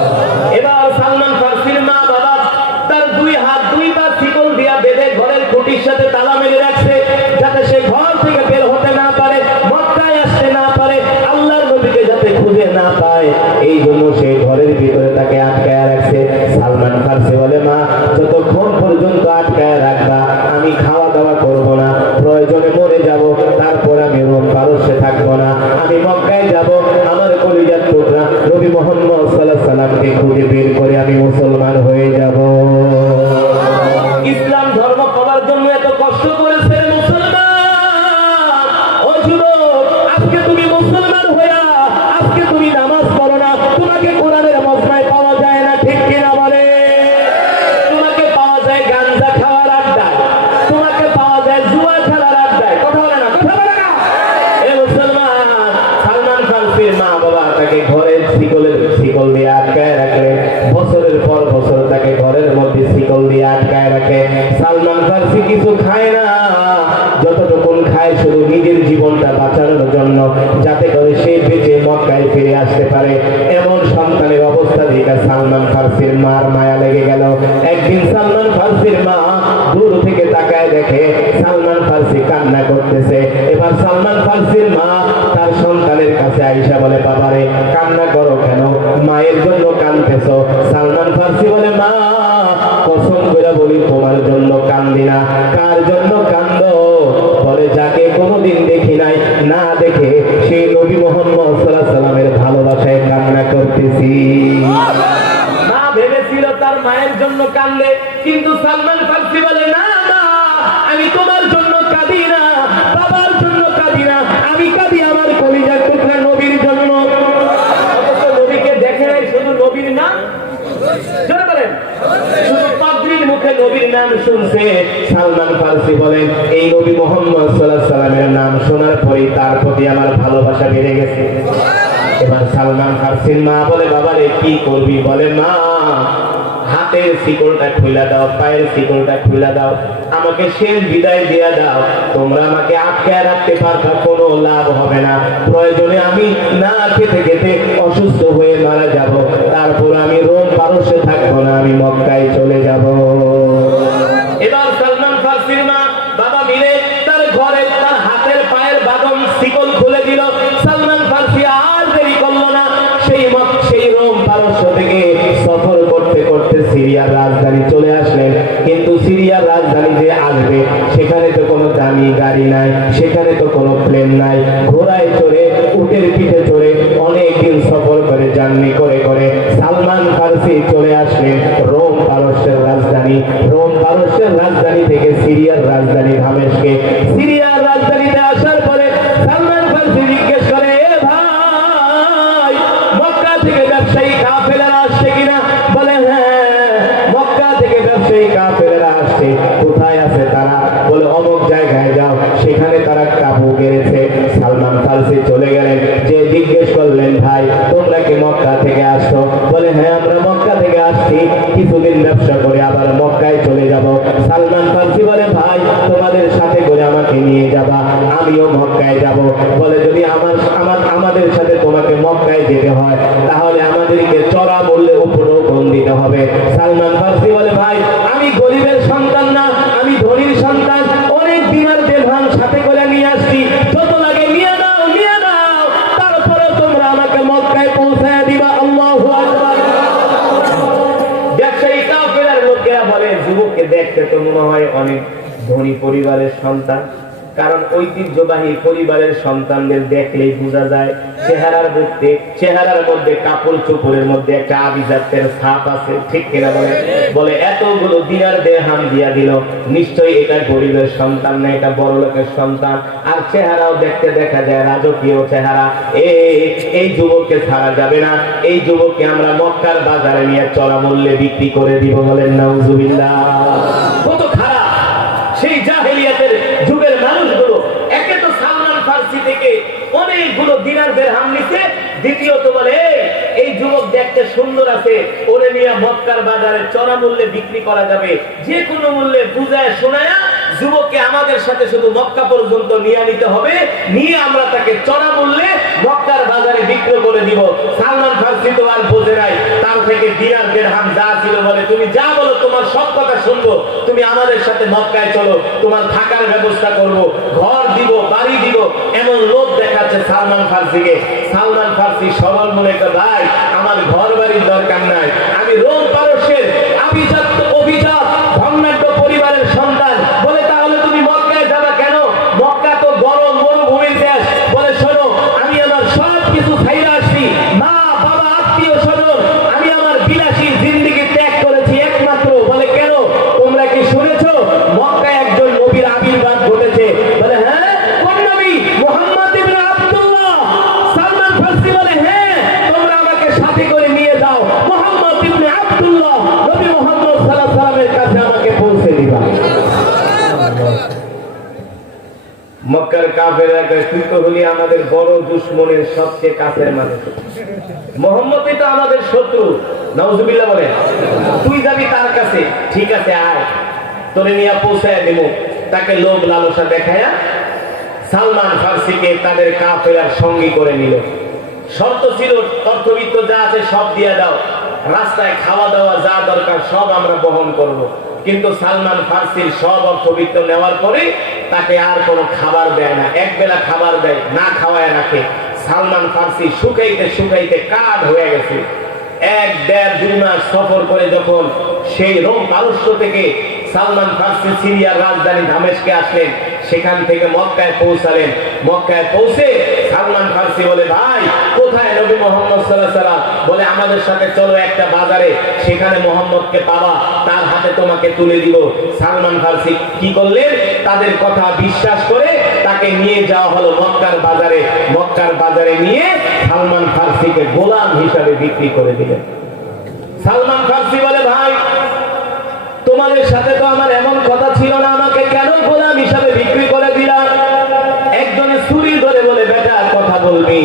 এবার সালমান ফার্সির মা বাবা তার 2 হাত 2 পা শিকল দিয়া বেঁধে ঘরের খুঁটির সাথে তালা মেরে রাখছে, যাতে সে ঘর থেকে বের হতে না পারে, মক্কায় আসতে না পারে, আল্লাহর নবীকে যাতে খুঁজে না পায়, এই জন্য সে ঘরের ভিতরে তাকে আটকায় রাখছে। সালমান ফার্সি বলে, মা, যতক্ষণ পর্যন্ত আটকায় রাখবা, আমি খাওয়া দাওয়া করব না, প্রয়োজনে মরে যাব, তারপর আমি রোম পারস্যে থাকবো না, আমি মক্কায় যাব, আমার কলিজার টুকরা নবী মুহাম্মদ সাল্লাল্লাহু আলাইহি সাল্লামকে খুঁজে বের করে আমি মুসলমান হয়ে যাব। ইসলাম ধর্ম পাওয়ার জন্য এত কষ্ট করেছে মুসলমান। ও যুবক, আজকে তুমি মুসলমান হইয়া আজকে তুমি নামাজ পড়ো না, তোমাকে কোরআনের মজমায় পাওয়া যায় না, ঠিক কিনা বলে? তোমাকে পাওয়া যায় গাঞ্জা খাওয়ার আড্ডায়, তোমাকে পাওয়া যায় জুয়া খেলার আড্ডায়। কথা বলে না, কথা বলে না? এ মুসলমান, সালমান ফার্সির মা বাবা তাকে ঘরের শিকল দিয়ে আটকায় রাখলেন। বছরের পর বছর তাকে ঘরের মধ্যে শিকল দিয়ে আটকায় রাখে। সালমান ফার্সি কিছু খায় না, যতটুকু খায় শুধু নিজের জীবনটা বাঁচানোর জন্য, যাতে করে সে বেঁচে মক্কায় ফিরে আসতে পারে। এমন সন্তানের অবস্থা দেখে সালমান ফার্সির মার মায়া লেগে গেল। একদিন সালমান ফার্সির মা দূর থেকে তাকায় দেখে সালমান ফার্সি কান্না করতেছে। এবার সালমান ফার্সির মা তার সন্তানের কাছে আইসা বলে, বাবারে, কান্না করো কেন? মায়ের জন্য কাঁদতেছো? সালমান ফার্সি বলে, মা, কসম করে বলি, তোমার জন্য কান্দি না। কার জন্য কান্দো? বলে, যাকে কোনোদিন দেখি নাই, না দেখে সেই নবী মুহাম্মদ সাল্লাল্লাহু আলাইহি সাল্লামের ভালোবাসায় কান্না করতেছি। মা ভেবেছিল তার মায়ের জন্য কান্দে, কিন্তু সালমান ফার্সি বলে, না মা, আমি তোমার জন্য কাঁদি না, বাবার জন্য কাঁদি না, আমি কাঁদি আমার কলিজার টুকরা নবীর জন্য। নবীকে দেখে নাই, শুধু নবীর নাম, জোরে বলেন, শুধু পাগড়ির মুখে নবীর নাম শুনছে। সালমান ফার্সি বলেন, এই নবী মুহাম্মদ সাল্লাল্লাহু আলাইহি সাল্লামের নাম শোনার পরেই তার প্রতি আমার ভালোবাসা বেড়ে গেছে। এবার সালমান ফার্সির মা বলে, বাবারে, কি করবি? বলে, মা, হাতের শিকলটা খুলে দাও, পায়ের শিকলটা খুলে দাও, আমাকে শেষ বিদায় দিয়ে দাও। তোমরা আমাকে আটকায় রাখতে পারবে, কোনো লাভ হবে না। প্রয়োজনে আমি না খেতে খেতে অসুস্থ হয়ে মারা যাব, তারপর আমি রোম পারস্যে থাকবো না, আমি মক্কায় চলে যাব। এবার সালমান ফার্সির মা বাবা মিলে তার ঘরে তার হাতের পায়ের বাঁধন সিরিয়ার রাজধানী চলে আসলেন। কিন্তু সিরিয়ার রাজধানী যে আসবে সেখানে তো কোনো দামি গাড়ি নাই, সেখানে তো কোনো প্লেন নাই, ঘোড়ায় চড়ে উটের পিঠে চড়ে অনেক দিন সফর করে জার্নি করে করে সালমান ফার্সি চলে আসলেন রোম পারস্যের রাজধানী। রোম পারস্যের রাজধানী থেকে সিরিয়ার রাজধানী দামেস্কে। সিরিয়ার রাজধানীতে আসার পরে সালমান ফার্সি জিজ্ঞেস করে, এ ভাই, মক্কা থেকে ব্যবসায়ী কাফেলারা আসছে কিনা? বলে হ্যাঁ, মক্কা থেকে ব্যবসায়ী কাফেলারা আসছে। কোথায় আছে তারা? বলে অমুক জায়গায় যাও, সেখানে তারা কাবু গেড়েছে। সালমান ফার্সি চলে গেলেন, যে জিজ্ঞেস করলেন, ভাই তোমরা কি মক্কা থেকে আসছো? বলে হ্যাঁ, আমরা মক্কা থেকে আসছি, কিছুদিন ব্যবসা করে আবার মক্কায় চলে যাব। সালমান ফার্সি বলে, ভাই তোমাদের সাথে করে আমাকে নিয়ে যাবা, আমিও মক্কায় যাব। বলে যদি আমাদের সাথে তোমাকে মক্কায় যেতে হয় তাহলে আমাদেরকে চড়া মূল্যে উপঢৌকন দিতে হবে। সালমান ফার্সি বলে, ভাই আমি গরিবের সন্তান না, আমি ধনীর সন্তান, অনেক দিনার দিরহাম সাথে করে নিয়ে আসছি, যত লাগে নিয়ে নাও, নিয়ে নাও, তারপরে তোমরা আমাকে মক্কায় পৌঁছায় দিবা। আল্লাহু আকবার। ব্যবসায়ী কাফেলার লোকেরা বলে, যুবককে দেখতে তো মনে হয় অনেক ধনী পরিবারের সন্তান, কারণ ঐতিহ্যবাহী পরিবারের সন্তানদের দেখলেই বোঝা যায় চেহারার মধ্যে কাপড় চোপড়ের মধ্যে একটা আভিজাত্যের ছাপ আছে, ঠিক কিনা বলে? বলে এতগুলো দিনার দিরহাম দিয়া দিল, নিশ্চয়ই এটা গরিবের সন্তান না, এটা বড় লোকের সন্তান। আর চেহারাও দেখতে দেখা যায় রাজকীয় চেহারা। এই যুবককে ছাড়া যাবে না, এই যুবককে আমরা মক্কার বাজারে নিয়ে চড়া মূল্যে বিক্রি করে দিব। বলেন নাউজুবিল্লাহ। কত খারাপ সেই জাহেলিয়াতের যুগের মানুষগুলো! একে তো সালমান ফার্সি থেকে অনেকগুলো দিনার দিরহাম নিছে, দ্বিতীয়ত বলে এই যুবক দেখতে সুন্দর আছে, ওরে নিয়ে মক্কার বাজারে চড়া মূল্যে বিক্রি করা যাবে, যে কোনো মূল্যে বুঝায় শোনায়া যুবককে আমাদের সাথে শুধু মক্কা পর্যন্ত নিয়ে নিতে হবে, নিয়ে আমরা তাকে চড়া মূল্যে মক্কার বাজারে বিক্রি করে দিব। সালমান ফার্সি তো আর বোঝে নাই, তার থেকে দিনার দিরহাম যা ছিল বলে, তুমি যা বলো তোমার সব কথা শুনবো, তুমি আমাদের সাথে মক্কায় চলো, তোমার থাকার ব্যবস্থা করব, ঘর দিব, বাড়ি দিব, এমন লোক দেখাচ্ছে সালমান ফার্সিকে। সালমান ফার্সি সরল মনে করে, ভাই আমার ঘর বাড়ির দরকার নাই, আমি রোম পারস্যের অভিজাত ধনাঢ্য পরিবারের সন্তান। বলে তাহলে তুমি মক্কায় যাবা কেন? মক্কা তো গরম মরুভূমির দেশ। বলে শোনো, আমি আমার সব কিছু ছাইরা আসছি, মা বাবা আত্মীয় স্বজন, আমি আমার বিলাসী জিন্দেগি ত্যাগ করেছি একমাত্র। বলে কেন? তোমরা কি শুনেছো মক্কায় একজন নবীর আবির্ভাব ঘটেছে? বলে হ্যাঁ, কোন নবী? মুহাম্মদ ইবনে আব্দুল্লাহ। সালমান ফার্সি বলে হ্যাঁ, তোমরা আমাকে সাথে করে নিয়ে যাও, মুহাম্মদ ইবনে আব্দুল্লাহ নবী মুহাম্মদ সাল্লাল্লাহু আলাইহি ওয়াসাল্লামের কাছে আমাকে পৌঁছে দিবা। মক্কার কাফেররা কয়, তুই তো হলি আমাদের বড় দুশমনের সবচেয়ে কাছের মানুষ, মুহাম্মদই তো আমাদের শত্রু। নাউজুবিল্লাহ বলে, তুই যাবি তার কাছে? ঠিক আছে, আয়, তোরে নিয়ে পৌঁছায় দেব। তাকে লোভ লালসা দেখায়া সালমান ফার্সিকে তাদের কাফেলার সঙ্গী করে নিল। শর্ত ছিল, অর্থবিত্ত যা আছে সব দিয়ে দাও, রাস্তায় খাওয়া দাওয়া যা দরকার সব আমরা বহন করব। কিন্তু সালমান ফার্সির সব অর্থবিত্ত নেওয়ার পরে তাকে আর কোনো খাবার দেয় না, এক বেলা খাবার দেয় না, খাওয়ায় রাখে। সালমান ফার্সি শুকাইতে শুকাইতে কাঠ হয়ে গেছে। 1-1.5-2 মাস সফর করে যখন সেই রোম পারস্য থেকে সালমান ফার্সি সিরিয়ার রাজধানী দামেস্কে আসলেন, সেখান থেকে মক্কায় পৌঁছালেন। মক্কায় পৌঁছে সালমান ফার্সি বলে, ভাই কোথায় নবী মুহাম্মদ সাল্লাল্লাহু আলাইহি ওয়াসাল্লাম? বলে আমাদের সাথে চলো একটা বাজারে, সেখানে মুহাম্মদকে পাবা, তার হাতে তোমাকে তুলে দিব। সালমান ফার্সি কি করলেন? তাদের কথা বিশ্বাস করে তাকে নিয়ে যাওয়া হলো মক্কার বাজারে। মক্কার বাজারে নিয়ে সালমান ফার্সিকে গোলাম হিসাবে বিক্রি করে দিলেন। সালমান ফার্সি বলে, ভাই তোমাদের সাথে তো আমার এমন কথা ছিল না, আমাকে কেন গোলাম হিসাবে বিক্রি করে দিলাম? একজনে ছুরি ধরে বলে, বেটা কথা বলবি,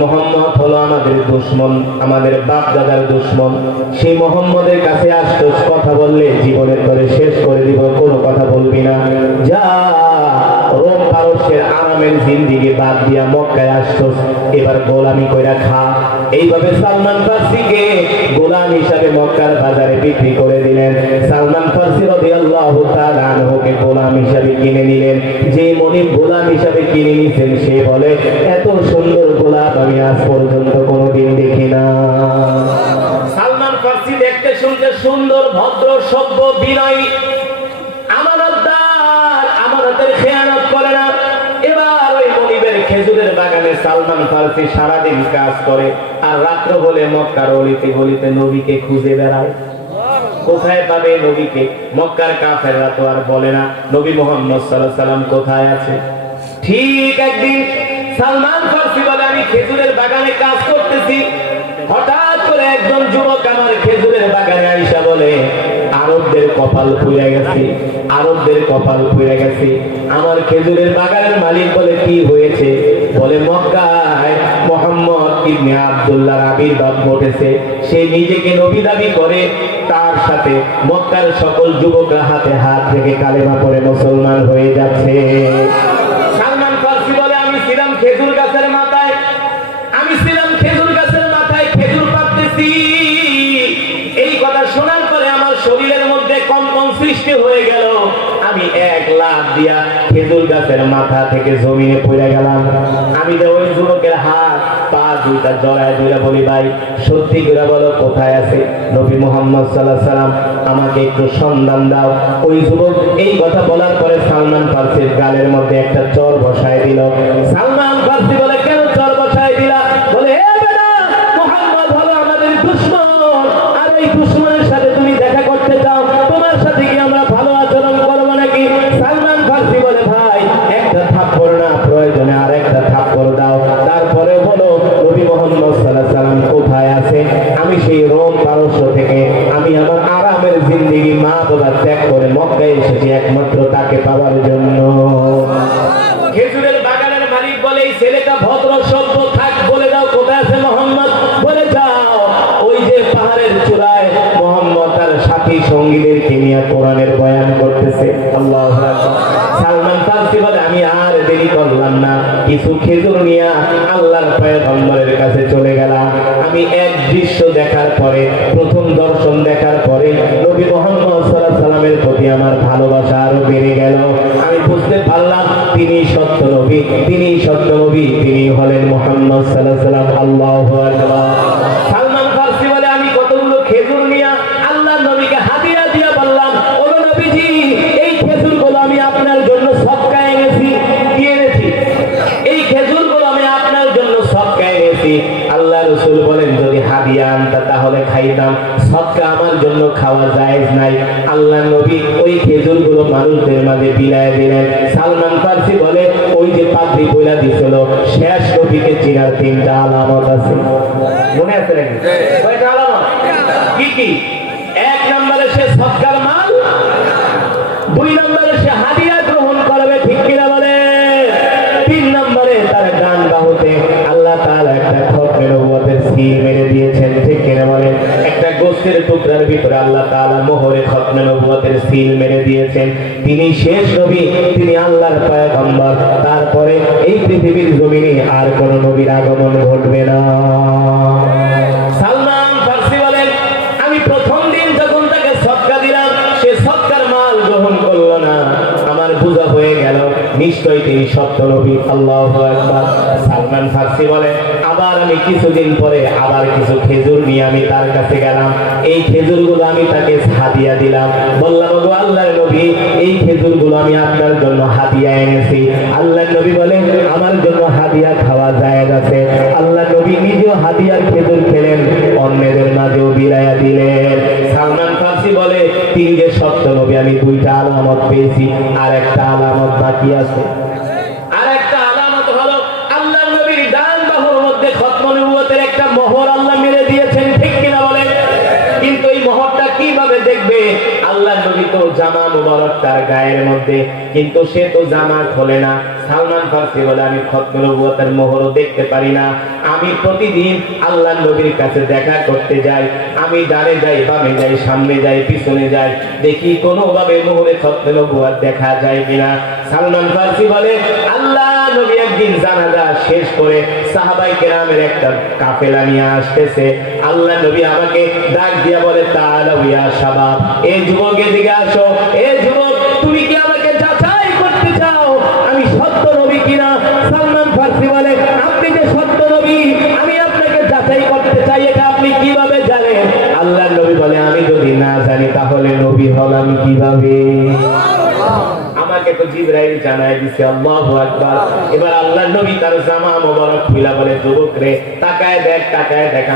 মুহাম্মদ হলো আমাদের দুশমন, আমাদের বাপ দাদার দুশমন, সেই মুহাম্মদের কাছে আসছস, কথা বললে জীবনের পরে শেষ করে দিব, কোনো কথা বলবি না, যা রোম পারস্যের আরামের জিন্দেগি বাদ দিয়া মক্কায় আসছস, এবার গোলামি কইরা খা। এইভাবে সালমান ফার্সিকে গোলাম হিসাবে মক্কার বাজারে বিক্রি করে দিলেন। সালমান ফার্সি রাদিয়াল্লাহু তাআলা আনহুকে গোলাম হিসাবে কিনে নিলেন। যে মনিব গোলাম হিসাবে কিনে নিছেন সে বলে, এত সুন্দর গোলাম আমি আজ পর্যন্ত কোনোদিন দেখি না। সালমান ফার্সি দেখতে শুনতে সুন্দর, ভদ্র, সভ্য, বিনয়ী, আমানতদার, আমানতের খেয়ানত করে না। এবার ওই মনিবের খেজুরের বাগানে সালমান ফারসি সারাদিন কাজ করে, আর রাত্র হলে মক্কার অলিতে গলিতে নবীকে খুঁজে বেড়ায়। কোথায় পাবে নবীকে? মক্কার কাফেররা তো আর বলে না নবী মুহাম্মদ সাল্লাল্লাহু আলাইহি সাল্লাম কোথায় আছে। ঠিক একদিন সালমান ফারসি বলে, আমি খেজুরের বাগানে কাজ করতেছি, হঠাৎ করে একজন যুবক আমার খেজুরের বাগানে আইসা বলে, আরবদের কপাল পুড়ে গেছে, আরবদের কপাল পুড়ে গেছে। আমার খেজুরের বাগানের মালিক বলে, কি হয়েছে? বলে, মক্কায় মুহাম্মদ ইবনে আব্দুল্লাহর আবির্ভাব ঘটেছে, সে নিজেকে নবী দাবি করে, তার সাথে মক্কার সকল যুবকরা হাতে হাত থেকে কালেমা পড়ে মুসলমান হয়ে যাচ্ছে। সালমান ফারসি বলে, আমি ছিলাম খেজুর গাছের মাথায়, আমি ছিলাম খেজুর গাছের মাথায় খেজুর পাড়তেছি। এই কথা শোনার পরে আমার শরীরের মধ্যে কম্পন সৃষ্টি হয়ে গেল। আমি এক লাফ দিয়া খেজুর গাছের মাথা থেকে জমিনে পড়ে গেলাম। আমি তো ওই যুবকের হাত পা দুইটা জড়ায় ধরে বলি, ভাই সত্যি করে বলো কোথায় আছে নবী মুহাম্মদ সাল্লাল্লাহু আলাইহি সাল্লাম, আমাকে একটু সন্ধান দাও। ওই যুবক এই কথা বলার পরে সালমান ফারসির গালের মধ্যে একটা চর বসায় দিল। সালমান ফারসি বলে, কেন চর বসায় দিলা? বলে, এ বেটা, মুহাম্মদ হলো আমাদের দুশমন, আর এই দুশমনের সাথে তুমি দেখা করতে চাও, তোমার সাথে কি আমরা ভালো আচরণ করবো নাকি? সালমান ফারসি বলে, ভাই একটা থাপ্পড় না, প্রয়োজনে আর একটা থাপ্পড় দাও, তারপরে বলো নবী মুহাম্মদ সাল্লাল্লাহু আলাইহি সাল্লাম কোথায় আছে। আমি সেই রোম পারস্য থেকে আমি আমার আরামের জিন্দেগি মা বাবা ত্যাগ করে মক্কায় এসেছি একমাত্র তাকে পাওয়ার জন্য। খেজুরের বাগানের মালিক বলে, এই ছেলেটা ভদ্র সভ্য, থাক, বলে দাও কোথায় আছে মুহাম্মদ। বলে, যাও ওই যে পাহাড়ের চূড়ায় মুহাম্মদ তার সাথী সঙ্গীদেরকে নিয়ে কোরআনের বয়ান করতেছে। আল্লাহু আকবার। সালমান ফারসি বলে, আমি আর দেরি করলাম না, কিছু খেজুর নিয়ে আল্লাহর পয়গম্বরের কাছে চলে গেলাম। আমি এক দৃশ্য দেখার পরে, প্রথম দর্শন দেখার পরে নবী মুহাম্মদ সাল্লাল্লাহু আলাইহি সাল্লামের প্রতি আমার ভালোবাসা আরো বেড়ে গেল। আমি বুঝতে পারলাম তিনি সত্য নবী, তিনি সত্য নবী, তিনি হলেন মুহাম্মদ সাল্লাল্লাহু আলাইহি সাল্লাম। আল্লাহু আকবার। সালমান ফারসি বলে, আমি কতগুলো খেজুর নিয়ে আল্লাহর নবীকে হাদিয়া দিয়া বললাম, ও নবীজি, এই খেজুরগুলো আমি আপনার জন্য সদকা এনেছি, দিয়ে এনেছি, এই খেজুরগুলো আমি আপনার জন্য সদকা এনেছি। আল্লাহ রাসূল বলেন, যদি হাদিয়া আনতা তাহলে খাইতাম, সদকা আমার জন্য খাওয়া জায়েজ নাই। আল্লাহ নবী ওই খেজুরগুলো মানুষদের মাঝে বিলায় দিলেন। সালমান ফারসি বলে, ওই যে পাদ্রী বইলা দিছিল, শেষ নবীকে চিনার তিনটা আলামত আছে, মনে আছে নাকি? কয়টা আলামত? কি কি? এক নম্বরে সে সদকার মাল, দুই নম্বরে সে হাদিয়া গ্রহণ করবে, ঠিক কিনা বলে? তিন নম্বরে তার গান বাহুতে আল্লাহ তাআলা একটা খতমে নবুয়তের সিল মেরে দিয়েছেন, ঠিক কিনা বলে? একটা গোশতের টুকরার ভিতরে আল্লাহ তাআলা মোহরে খতমে নবুয়তের সিল মেরে দিয়েছেন। তিনি শেষ নবী, তিনি আল্লাহর পয়গম্বর। তারপরে এই পৃথিবীর জমিনে আর কোন নবীর আগমন ঘটবে না। সালমান ফারসি বলেন, আমি প্রথম দিন যখন তাকে সদকা দিলাম, সে সদকার মাল গ্রহণ করলো না। আমার বুঝা হয়ে গেল নিশ্চয়ই তিনি সত্য নবী। আল্লাহু আকবার। সালমান ফারসি বলে, আবার আমি কিছুদিন পরে আবার কিছু খেজুর নিয়ে আমি তার কাছে গেলাম। এই খেজুরগুলো আমি তাকে হাদিয়া দিলাম। বললাম, ওগো আল্লাহর নবী, এই খেজুরগুলো আমি আপনার জন্য হাদিয়া এনেছি। আল্লাহর নবী বলেন, আমার জন্য হাদিয়া খাওয়া জায়েজ আছে। আল্লাহর নবী নিজেও হাদিয়ার খেজুর খেলেন, অন্যদের মাঝেও বিলায়া দিলেন। সালমান ফারসি বলে, তিনি যে সত্য নবী, আমি দুইটা আলামত পেয়েছি, আর একটা আলামত বাকি আছে। আর একটা আলামত হলো আল্লাহর নবীর ডান বাহুর মধ্যে খতমে নবুয়তের একটা মোহর আল্লাহ মেরে দিয়েছেন, ঠিক কিনা বলেন? কিন্তু এই মোহরটা কিভাবে দেখবে? আল্লাহর নবী তো জামা মুবারক তার গায়ের মধ্যে, কিন্তু সে তো জামা খোলে না। সালমান ফারসি বলে, আমি খতমে নবুয়তের মোহরও দেখতে পারি না। আমি প্রতিদিন আল্লাহর নবীর কাছে দেখা করতে যাই, আমি ডানে যাই, বামে যাই, সামনে যাই, পিছনে যাই, দেখি কোনোভাবে মোহরে খতমে নবুয়ত দেখা যায় কিনা। সালমান ফারসি বলে, আল্লাহ নবী একদিন জানাজা শেষ করে সাহাবায়ে কেরামের একটা কাফেলা নিয়ে আসতেছে। আল্লাহ নবী আমাকে ডাক দিয়া বলে, তাআলা ইয়া শাবাব, এই যুবক এদিকে আসো। এই যুবক, তুমি কি আমাকে যাচাই করতে চাও আমি সত্য নবী কিনা? সালমান ফারসি বলে, আপনি যে সত্য নবী, আমি আপনাকে যাচাই করতে চাই, এটা আপনি কিভাবে জানেন? আল্লাহর নবী বলে, আমি যদি না জানি তাহলে নবী হলাম কিভাবে? আমাকে তো জিবরাইল জানাই দিছে। আল্লাহু আকবার। এবার আল্লাহর নবী তার জামা মোবারক খুলে বলে, যুবক রে, তাকায় দেখ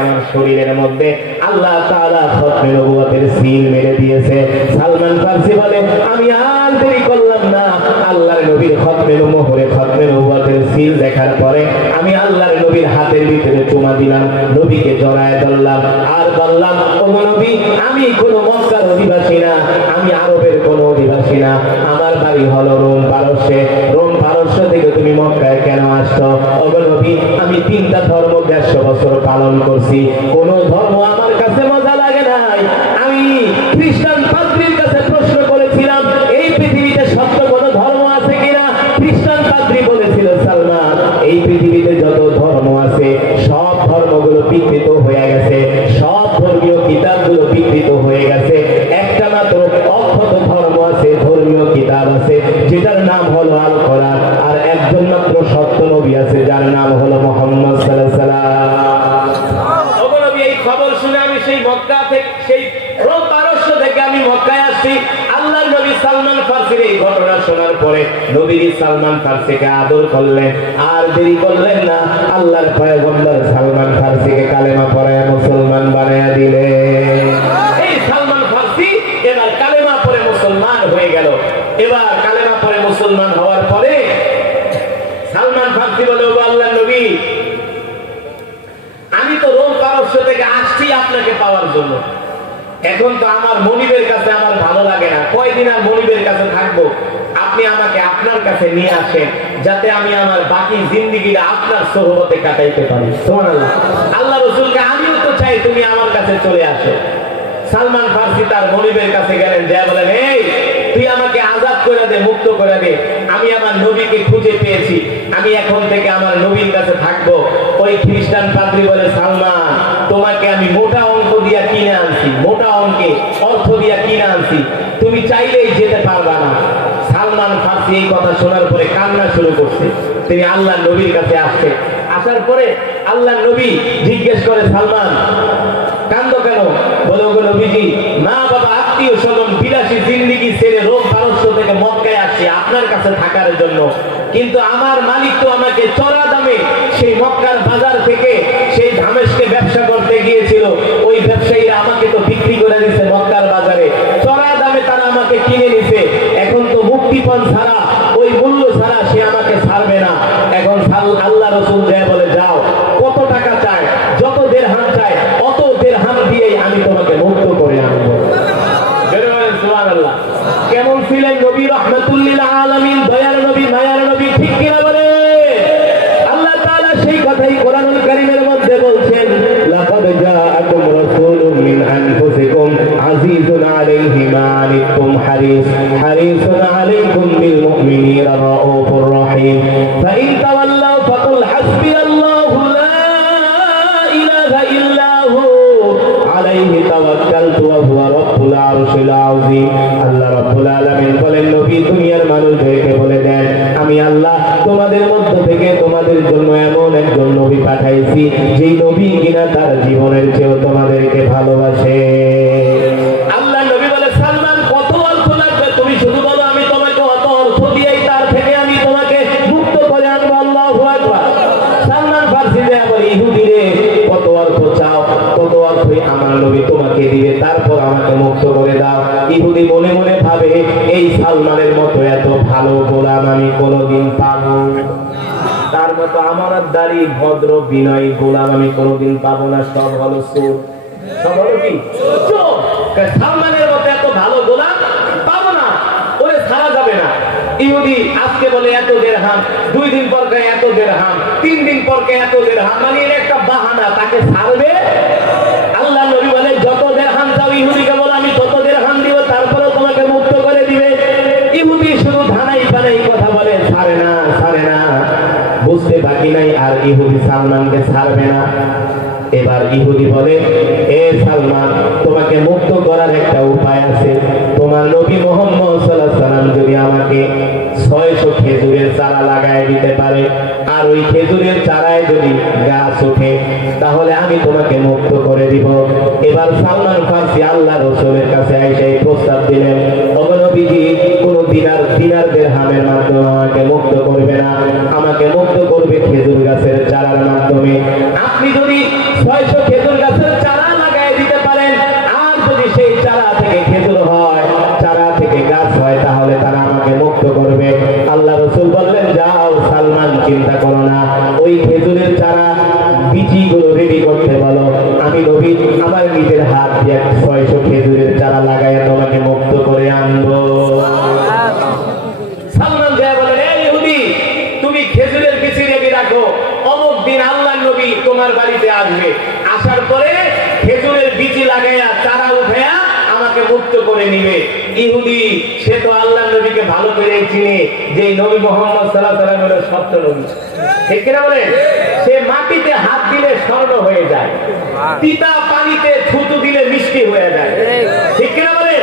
আমার শরীরের মধ্যে আল্লাহ তাআলা খতমে নবুয়তের সিল মেরে দিয়েছে। সালমান ফারসি বলে, আমি আর দেরি করলাম না, আল্লাহর নবীর খতমে মোহরে খতমে নবুয়তের সিল দেখার পরে আমি আল্লাহর নবীর হাতের ভিতরে চুমা দিলাম, নবীকে জড়ায় ধরলাম আর বললাম, ও নবী, আমি কোনো মক্কার অধিবাসী না, আমি আরবের কোনো অধিবাসী না, আমার বাড়ি হলো রোম পারস্যে। রোম পারস্য থেকে তুমি মক্কায় কেন আসছো? ওগো নবী, আমি 3টা ধর্ম 150 বছর পালন করছি, কোন ধর্ম আমার কাছে মজা লাগে নাই। আমি খ্রিস্টান পাদ্রীর কাছে প্রশ্ন করেছিলাম, এই পৃথিবীতে সত্য কোন ধর্ম আছে কিনা? খ্রিস্টান পাদ্রী বলেছিল, সালমান, এই পৃথিবীতে যত ধর্ম আছে সব ধর্মগুলো বিকৃত হয়ে গেছে, সব ধর্মীয় কিতাবগুলো বিকৃত হয়ে গেছে, একটা মাত্র অক্ষত ধর্ম আছে, ধর্মীয় কিতাব আছে, যেটার নাম হলো আল কোরআন, আর একজন মাত্র সত্য নবী আছে, যার নাম হলো মুহাম্মদ সাল্লাল্লাহু আলাইহি ওয়াসাল্লাম। ওগো নবী, এই খবর শুনে আমি সেই মক্কা থেকে, সেই রোম পারস্য থেকে আমি মক্কায় আসছি। আল্লাহর নবী সালমান ফারসির এই ঘটনা শোনার পরে নবী সালমান ফারসিকে আদর করলেন, আর দেরি করলেন না, আল্লাহর পয়গম্বর সালমান ফারসিকে কালেমা পড়ায় মুসলমান বানায়া দিলেন। এই সালমান ফারসি এবার কালেমা পড়ে মুসলমান হয়ে গেল। এবার কালেমা পড়ে মুসলমান হওয়ার পরে সালমান ফারসি বলে, ও আল্লাহর নবী, আমি তো রোম পারস্য থেকে আসছি আপনাকে পাওয়ার জন্য, এখন তো আমার মনিবের কাছে আমার ভালো লাগে না, কয়দিন আর মনিবের কাছে থাকবো, আপনি আমাকে আপনার কাছে নিয়ে আসেন, যাতে আমি আমার বাকি জিন্দেগিটা আপনার সোহবতে কাটাইতে পারি। সুবহানাল্লাহ। আল্লাহ রাসূলকে আমিও তো চাই তুমি আমার কাছে চলে আসো। সালমান ফারসি তার মনিবের কাছে গেলেন, যা বলেন, এই তুই আমাকে আজাদ করে দে, মুক্ত করে দে, আমি আমার নবীকে খুঁজে পেয়েছি, আমি এখন থেকে আমার নবীর কাছে থাকবো। ওই খ্রিস্টান পাদ্রী বলে, সালমান, তোমাকে আমি মোটা অঙ্ক দিয়া কিনে আনছি, মোটা অঙ্কে অর্থ দিয়া কিনে আনছি, তুমি চাইলেই যেতে পারবা না। সালমান ফারসি এই কথা শোনার পরে কান্না শুরু করছে। তিনি আল্লাহ নবীর কাছে আসছে। আসার পরে আল্লাহ নবী জিজ্ঞেস করে, সালমান, কান্দো কেন? বলে, ওগো নবীজি, মা বাবা আত্মীয় স্বজন বিলাসী জিন্দেগি ছেড়ে রোম পারস্য থেকে মক্কায় আসছি আপনার কাছে থাকার জন্য, কিন্তু আমার মালিক তো আমাকে চড়া দামে সেই মক্কার বাজার থেকে সেই দামেশকে ব্যবসা করতে গিয়েছিল, ওই ব্যবসায়ীরা আমাকে তো বিক্রি করে দিয়েছে মক্কার বাজারে, চড়া দামে তারা আমাকে কিনে নিছে, এখন তো মুক্তিপণ ছাড়া, ওই মূল্য ছাড়া সে আমাকে ছাড়বে না। এখন আল্লাহ রাসূল যা বলে, যাও, কত টাকা চায়, যত দিরহাম চায় অত দিরহাম দিয়েই আমি তোমাকে মুক্ত করে আনবো। সুবহানাল্লাহ। কেমন ছিলেন নবী রাহমাতুল লিল আলামিন, দয়ার নবী, মায়ার নবী, ঠিক কিনা বলে? আল্লাহ তাআলা সেই কথাই কোরআনুল কারীমের মধ্যে বলছেন, লাকাদ জাআকুম রাসূলুম মিন আনফুসিকুম আজিজুন আলাইহি মা আনিতুম হারিসুন আলাইকুম বিল মুমিনিনা রাউফুর রহিম ফাইন তাওয়াল্লাউ ফাকুল হাসবিয়াল্লাহু লা ইলাহা ইল্লা হু আলাইহি তাওয়াক্কালতু ওয়া হুয়া রাব্বুল আরশিল আযীম। আল্লাহ রাব্বুল আলামিন বলেন, নবী দুনিয়ার মানুষদেরকে বলে দেন, আমি আল্লাহ তোমাদের মধ্য থেকে তোমাদের জন্য এমন একজন নবী পাঠাইছি, যেই নবী কিনা তার জীবনের চেয়েও তোমাদেরকে ভালোবাসে। আল্লাহ নবী বলে, সালমান, কত অর্থ লাগবে? তুমি শুধু বলো, আমি তোমাকে অত অর্থ দিয়েই তার থেকে আমি তোমাকে মুক্ত করে আনবো। আল্লাহু আকবার। সালমান ফারসি দেয়া বলে, ইহুদি রে, কত অর্থ চাও? কত অর্থই আমার নবী তোমাকে দিবে, তারপর আমাকে মুক্ত করে দাও। ইহুদি মনে মনে ভাবে, এই সালমানের মতো এত ভালো গোলাম আমি কোনোদিন পাবো, তার মতো আমানতদারি ভদ্র বিনয়ী গোলাম আমি কোনোদিন পাবো না, সব হলো চোর, সব হলো কি চোর। সালমানের মতো এত ভালো গোলাম পাবো না, ওরে ছাড়া যাবে না। ইহুদি আজকে বলে এত দিরহাম, 2 দিন পর গায়ে এত দিরহাম, 3 দিন পর গায়ে এত দিরহাম, মানে এর একটা বাহানা, তাকে ছাড়বে। আল্লাহ নবী বলে, যত দিরহাম চাও ইহুদিকে বলো, আমি তত দিরহাম দিব, তারপরেও তোমাকে মুক্ত করে দিবে। ইহুদি শুধু ধানাই বানাই কথা বলে, ছাড়ে না, ছাড়ে না, বুঝতে বাকি নাই আর ইহুদি সালমানকে ছাড়বে না। এবার ইহুদি বলে, এ সালমান, তোমাকে মুক্ত করার একটা উপায় আছে। তোমার নবী মুহাম্মদ সাল্লাল্লাহু আলাইহি সাল্লাম যদি আমাকে 600 খেজুরের চারা লাগায় দিতে পারে, আর ওই খেজুরের চারায় যদি গাছ ওঠে, তাহলে আমি তোমাকে মুক্ত করে দিব। এবার সালমান ফারসি আল্লাহ খেজুরের চারা লাগাইয়া তোমাকে মুক্ত করে আনবো। সালমান ভাই বলেন, এই ইহুদি, তুমি খেজুরের বিচি রেখে রাখো, অমুক দিন আল্লাহর নবী তোমার বাড়িতে আসবে, আসার পরে খেজুরের বিচি লাগাইয়া চারা উঠাইয়া আমাকে মুক্ত করে নিবে। ইহুদি সে তো আল্লাহর নবীকে ভালো করে চিনে যে নবী মুহাম্মদ সাল্লাল্লাহু আলাইহি ওয়াসাল্লাম হলো সত্য নবী, ঠিক কিনা বলেন? সে মাটিতে হাত দিলে স্বর্ণ হয়ে যায়, তিতা পানিতে থুতু দিলে মিষ্টি হয়ে যায়, ঠিক কিনা বলেন?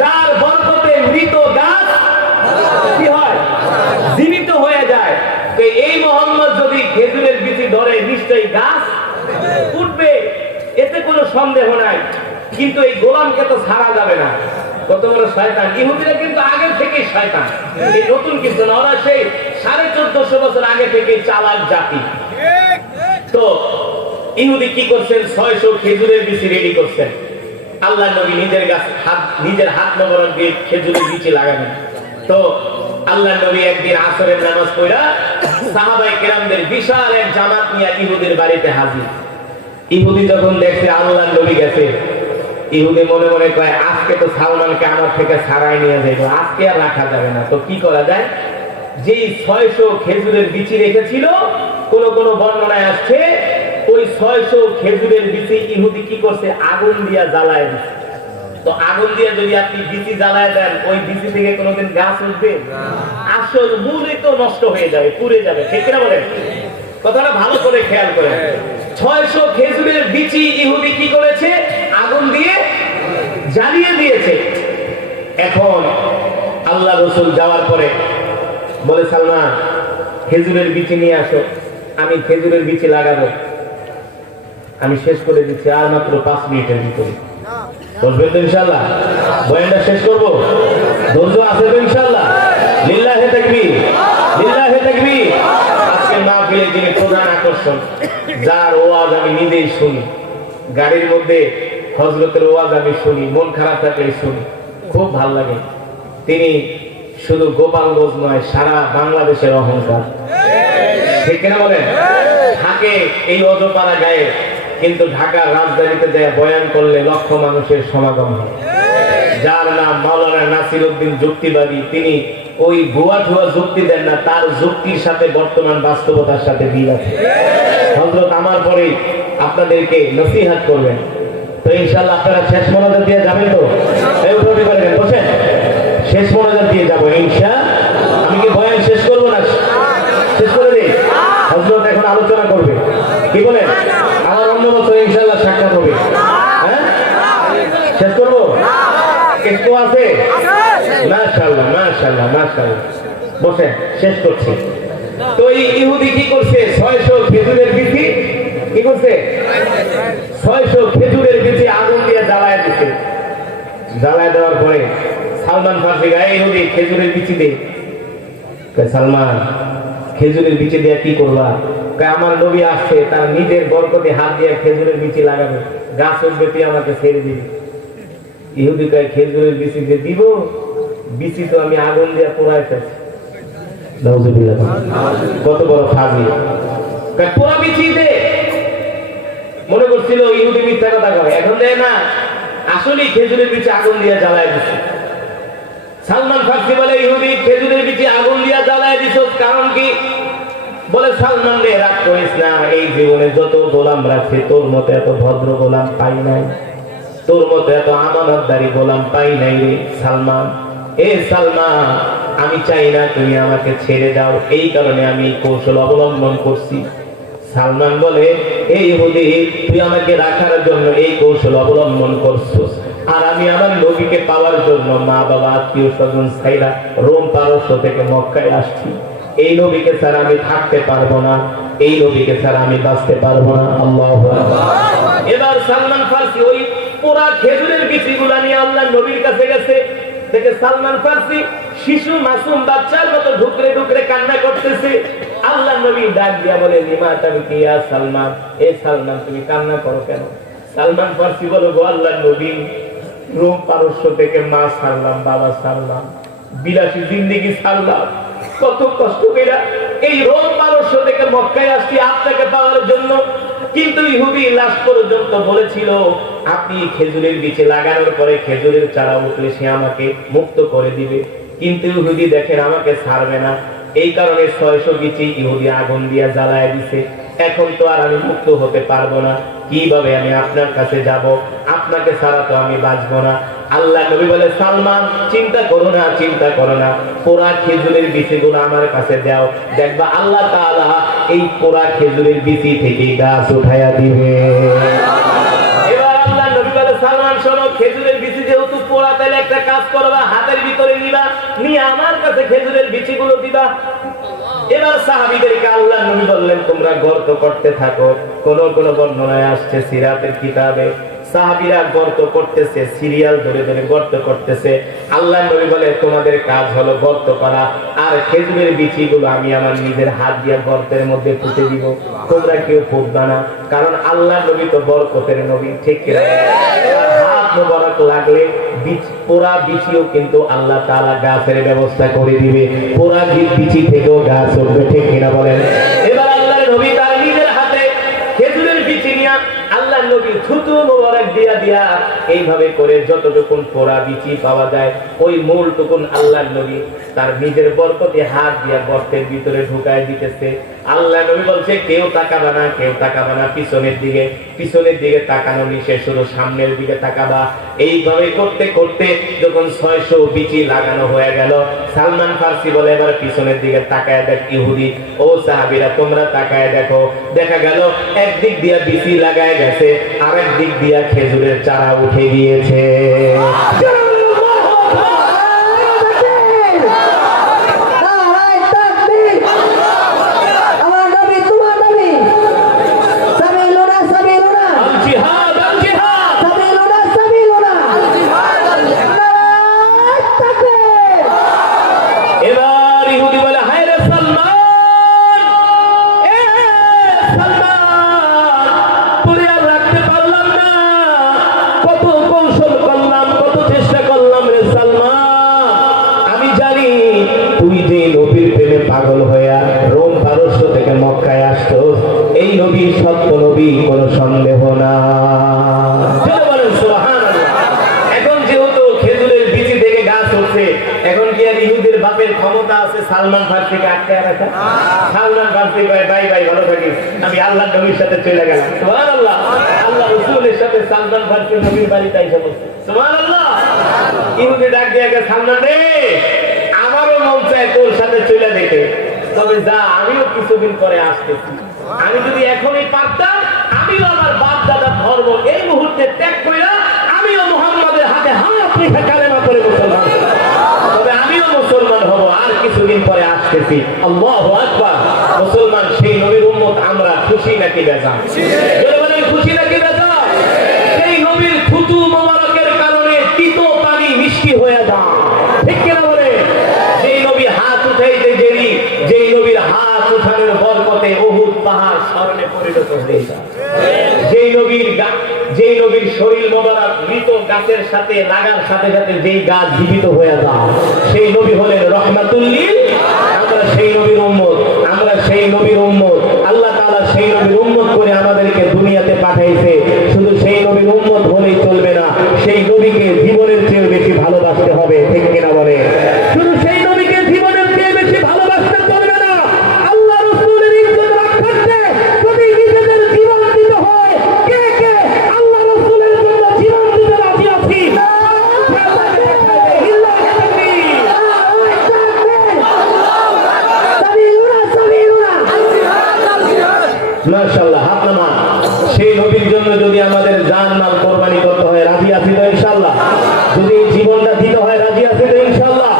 যার বরকতে মৃত গাছ কি হয়? জীবিত হয়ে যায়। তো এই মুহাম্মদ যদি খেজুরের বিচি ধরে নিশ্চয়ই গাছ উঠবে, এতে কোনো সন্দেহ নাই। কিন্তু এই গোলামকে তো ছাড়া যাবে না, কত বড় শয়তান! ইহুদিরা কিন্তু আগে থেকেই শয়তান, এই নতুন কিছু না, ওরা সেই 1450 বছর আগে থেকেই চালাক জাতি। তো ইহুদি কি করছেন? 600 খেজুরের বিচি রেডি করছেন। আল্লাহ নবী নিজের হাত মোবারক দিয়ে খেজুরের বিচি লাগাবেন। তো আল্লাহ নবী একদিন আসরের নামাজ পড়া সাহাবায়ে কেরামদের বিশাল এক জামাত নিয়ে ইহুদির বাড়িতে হাজির। ইহুদি যখন দেখছে আল্লাহ নবী গেছে, ইহুদি মনে মনে কয়, আজকে তো সালমানকে আমার থেকে ছাড়াই নিয়ে যাইবো, আজকে আর রাখা যাবে না। তো কি করা যায়? যেই 600 খেজুরের বিচি রেখেছিল, কোন কোন বর্ণনায় আসছে ওই 600 খেজুরের বিচি ইহুদি কি করছে? আগুন দিয়া জ্বালায় দিচ্ছে। তো আগুন দিয়ে যদি আপনি বিচি জ্বালায় দেন, ওই বিচি থেকে কোনোদিন গাছ উঠবে? আসল মূলই তো নষ্ট হয়ে যাবে, পুড়ে যাবে, ঠিক না বলেন? কথাটা ভালো করে খেয়াল করেন। 600 খেজুরের বিচি ইহুদি কি করেছে? আগুন দিয়ে জ্বালিয়ে দিয়েছে। এখন আল্লাহ রাসূল যাওয়ার পরে বলে, সালমান খেজুরের বিচি নিয়ে আসো, আমি খেজুরের বিচি লাগাবো, আমি শেষ করে দিচ্ছি আর মাত্র 5 মিনিটের ভিতরে। বলবেন তো ইনশাআল্লাহ? বয়ানটা শেষ করবো, ধৈর্য আছে তো ইনশাআল্লাহ? লিল্লাহি তাকবীর, লিল্লাহি তাকবীর। আজকে মাহফিলের যিনি প্রধান আকর্ষণ, যার ওয়াজ আমি নিজেই শুনি, গাড়ির মধ্যে হযরতের ওয়াজ আমি শুনি, মন খারাপ থাকলে শুনি, খুব ভালো লাগে। তিনি শুধু গোপালগঞ্জ নয়, সারা বাংলাদেশের অহংকার, ঠিক কিনা বলেন? থাকে এই অজপাড়া গায়ে, কিন্তু ঢাকার রাজধানীতে যায় বয়ান করলে লক্ষ মানুষের সমাগম হয়। যার নাম মাওলানা নাসির উদ্দিন যুক্তিবাদী, তিনি ওই ভুয়া ঠুয়া যুক্তি দেন না, তার যুক্তির সাথে বর্তমান বাস্তবতার সাথে মিল আছে। হযরত আমার পরে আপনাদেরকে নসিহত করবেন, তো ইনশাআল্লাহ আপনারা শেষ মোনাজাত দিয়ে যাবেন তো? এই উঠে পারবেন, বসেন, শেষ মোনাজাত দিয়ে যাবো ইনশাআল্লাহ। আমি কি বয়ান শেষ করবো না? শেষ করে দিই। হযরত এখন আলোচনা করবে, কি বলেন? আমার অন্য বছর ইনশাআল্লাহ সাক্ষাৎ হবে। হ্যাঁ, শেষ করবো? একটু আছে? মাশাআল্লাহ, মাশাআল্লাহ, মাশাআল্লাহ। বসেন, শেষ করছি। তো এই ইহুদি কি করছে? 600 খেজুরের বিচি কি করছে? 600 খেজুরের বিচি আগুন দিয়ে জ্বালায় দিচ্ছে। জ্বালায় দেওয়ার পরে সালমান ফারসি গায়ে, ইহুদি খেজুরের বিচি দে। সালমান, খেজুরের বিচি দিয়ে কি করবা? আমার নবী আসছে, তার নিজের বরকতে হাত দিয়ে খেজুরের বিচি লাগাবে, গাছ উঠবে, তুই আমাকে ছেড়ে দিবি। ইহুদি কয়, খেজুরের বিচি দিয়ে দিব? বিচি তো আমি আগুন দিয়ে পোড়াই ফেলছি। নাউজুবিল্লাহ, কত বড় ফাজিল! পোড়া বিচি দে। মনে করছিল ইহুদি মিথ্যা কথা কয়, এখন দেয় না, আসলে খেজুরের বিচি আগুন দিয়ে জ্বালায় দিচ্ছে। সালমান ফারসি বলে, ইহুদি খেজুরের বিচি আগুন দিয়ে জ্বালায় দিছ, কারণ কি? বলে, সালমান রে রাগ করিস না, এই জীবনে যত গোলাম রাখছে, তোর মতো এত ভদ্র গোলাম পাই নাই, তোর মতো এত আমানতদারি গোলাম পাই নাই রে সালমান। এ সালমান, আমি চাই না তুমি আমাকে ছেড়ে দাও, এই কারণে আমি কৌশল অবলম্বন করছি। সালমান বলে, এই ইহুদি, তুই আমাকে রাখার জন্য এই কৌশল অবলম্বন করছিস, আর আমি আমার নবীকে পাওয়ার জন্য মা বাবা আত্মীয় স্বজন ছাইরা রোম পারস্য থেকে মক্কায় আসছি। এই নবীকে ছাড়া আমি থাকতে পারবো না, এই নবীকে ছাড়া আমি বাঁচতে পারবো না। আল্লাহু আকবার। এবার সালমান ফারসি ওই পুরা খেজুরের বিচিগুলা নিয়ে আল্লাহর নবীর কাছে গেছে। দেখে সালমান ফারসি শিশু মাসুম বাচ্চার মতো ঢুকরে ঢুকরে কান্না করতেছে। আল্লাহর নবী ডাক দিয়া বলে, লিমা তাবকি ইয়া সালমান, এ সালমান তুমি কান্না করো কেন? সালমান ফারসি বলে, গো আল্লাহর নবী, রোম পারস্য থেকে মা ছাড়লাম, বাবা ছাড়লাম, বিলাসী জিন্দেগি ছাড়লাম, কত কষ্ট করে এই রোম পারস্য থেকে মক্কায় আসছি আপনাকে পাওয়ার জন্য। কিন্তু ইহুদি লাস্ট পর্যন্ত বলেছিল, আপনি খেজুরের বীজে লাগানোর পরে খেজুরের চারা উঠলে সে আমাকে মুক্ত করে দিবে, কিন্তু ইহুদি দেখেন আমাকে ছাড়বে না। এই কারণে 600 বীজে ইহুদি আগুন দিয়া জ্বালায় দিছে। এখন তো আর আমি মুক্ত হতে পারবো না, কিভাবে আমি আপনার কাছে যাব? আপনাকে ছাড়া তো আমি বাঁচবো না। আল্লাহ নবী বলে, সালমান চিন্তা করো না, চিন্তা করো না, পোড়া খেজুরের বীজগুলো আমার কাছে দাও, দেখবা আল্লাহ তাআলা এই পোড়া খেজুরের বীজ থেকে গাছ উঠায়া দিবে। এবার আল্লাহ নবী বলে, সালমান শোনো, খেজুরের বীজ যেহেতু পোড়া, তাহলে একটা কাজ করবা, হাতের ভিতরে নিবা, নিয়ে আমার কাছে খেজুরের বীজগুলো দিবা। এবার সাহাবীদেরকে আল্লাহ নবী বললেন, তোমরা গর্ত করতে থাকো। কোন কোন বর্ণনায় আসছে সিরাতের কিতাবে সাহাবীরা গর্ত করতেছে, সিরিয়াল ধরে ধরে গর্ত করতেছে। আল্লাহ নবী বলে, তোমাদের কাজ হলো গর্ত করা, আর খেজুরের বীজগুলো আমি আমার নিজের হাত দিয়ে গর্তের মধ্যে পুঁতে দিব, তোমরা কেউ পুঁতবা না, কারণ আল্লাহ নবী তো বরকতের নবী, ঠিক কিনা? হাত মোবারক লাগলে বীজ, পোড়া বীজও কিন্তু আল্লাহ তাআলা গাছের ব্যবস্থা করে দিবে, পোড়া বীজ থেকেও গাছ উঠবে, ঠিক কিনা বলেন? এবার আল্লাহ নবী তার নিজের হাতে খেজুরের বীজ নিয়ে আল্লাহ নবী থুতু মোবারক দিয়া দিয়া এইভাবে করে যতটুকুন পোড়া বীজ পাওয়া যায় ওই মূলটুকুন আল্লাহ নবী তার নিজের বরকতে হাত দিয়া গর্তের ভিতরে ঢুকায় দিতেছে। আল্লাহ নবী বলছে, কেউ তাকাবা না, কেউ তাকাবা না পিছনের দিকে, পিছনের দিকে তাকানো নিষেধ, শুধু সামনের দিকে তাকাবা। এইভাবে করতে করতে যখন 600 বীজ লাগানো হয়ে গেল, সালমান ফারসি বলে, এবার পিছনের দিকে তাকায় দেখ ইহুদি, ও সাহাবীরা তোমরা তাকায় দেখো, দেখা গেল একদিক দিয়া বীজ লাগায় গেছে, আরেক দিক দিয়া খেজুরের চারা উঠে গিয়েছে। পাগল হইয়া রোম পারস্য থেকে মক্কায় আসতো, এই নবী সত্য নবী, কোনো সন্দেহ না। বলেন সুবহানাল্লাহ। এখন যেহেতু খেজুরের বীজ থেকে গাছ উঠছে, এখন কি আর ইহুদের বাপের ক্ষমতা আছে সালমান ফারসিকে আটকায় রাখা? সালমান ফারসি ভাই ভাই ভাই ভালো থাকিস, আমি আল্লাহ নবীর সাথে চলে গেলাম। সুবহানাল্লাহ। আল্লাহ রাসূলের সাথে সালমান ফারসি নবীর বাড়িতে এসে বসে। সুবহানাল্লাহ। ইহুদি ডাক দিয়ে গেছে, সালমান রে, আমারও মন চায় তোর সাথে চলে দেখে, তবে যা, আমিও কিছুদিন পরে আসতেছি। আমি যদি এখনই পারতাম, আমিও আমার বাপ দাদার ধর্ম এই মুহূর্তে ত্যাগ করে আমিও মুহাম্মাদের হাতে হাত রেখে কালেমা করে মুসলমান, তবে আমিও মুসলমান হব, আর কিছুদিন পরে আসতেছি। আল্লাহু আকবার। মুসলমান সেই নবীর উম্মত আমরা, খুশি নাকি বেজার? বলেন খুশি নাকি বেজার? সেই নবীর থুতু মোবারকের কারণে তিতো পানি মিষ্টি হয়ে যায়, ঠিক কিনা বলে? যেই নবী হাত উঠাইতে দেরি, যেই নবীর হাত উঠানোর বরকতে উহুদ পাহাড় স্বর্ণে পরিণত হয়ে যায়। যেই নবীর শরীর মোবারক মৃত গাছের সাথে লাগার সাথে সাথে যেই গাছ জীবিত হয়ে যায়, সেই নবী হলেন রহমাতুল লিল। আমরা সেই নবীর উম্মত, আমরা সেই নবীর উম্মত। আল্লাহ তাআলা সেই নবীর উম্মত করে আমাদেরকে দুনিয়াতে পাঠাইছে। শুধু সেই নবীর উম্মত হলেই চলবে না, সেই নবীকে জীবনের চেয়ে বেশি ভালোবাসতে হবে, ঠিক কিনা বলে? শুধু সেই নবীকে জীবনের চেয়ে বেশি ভালোবাসতে চলবে না। আল্লাহ রাসূলের ইজ্জত রক্ষার্থে যদি নিজেদের জীবন দিতে হয়, কে কে আল্লাহ রাসূলের জন্য জীবন দিতে রাজি আছি? মাশাআল্লাহ, হাত নামান। সেই নবীর জন্য যদি আমাদের জান মাল কোরবানি করতে হয়, রাজি আছি তো ইনশাআল্লাহ? যদি জীবনটা দিতে হয়, রাজি আছি তো ইনশাআল্লাহ?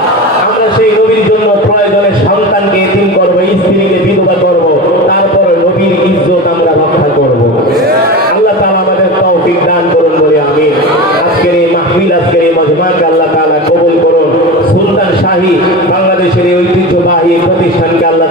আমরা সেই নবীর জন্য প্রয়োজনে সন্তানকে এতিম করব, স্ত্রীকে বিধবা করব, তারপর নবীর ইজ্জত আমরা রক্ষা করব। আল্লাহ তাআলা আমাদের তৌফিক দান করুন, বলে আমিন। আজকের এই মাহফিল, আজকের এই মজমাকে আল্লাহ তাআলা কবুল করুন। সুলতান শাহী বাংলাদেশের এই ঐতিহ্যবাহী প্রতিষ্ঠানকে আল্লাহ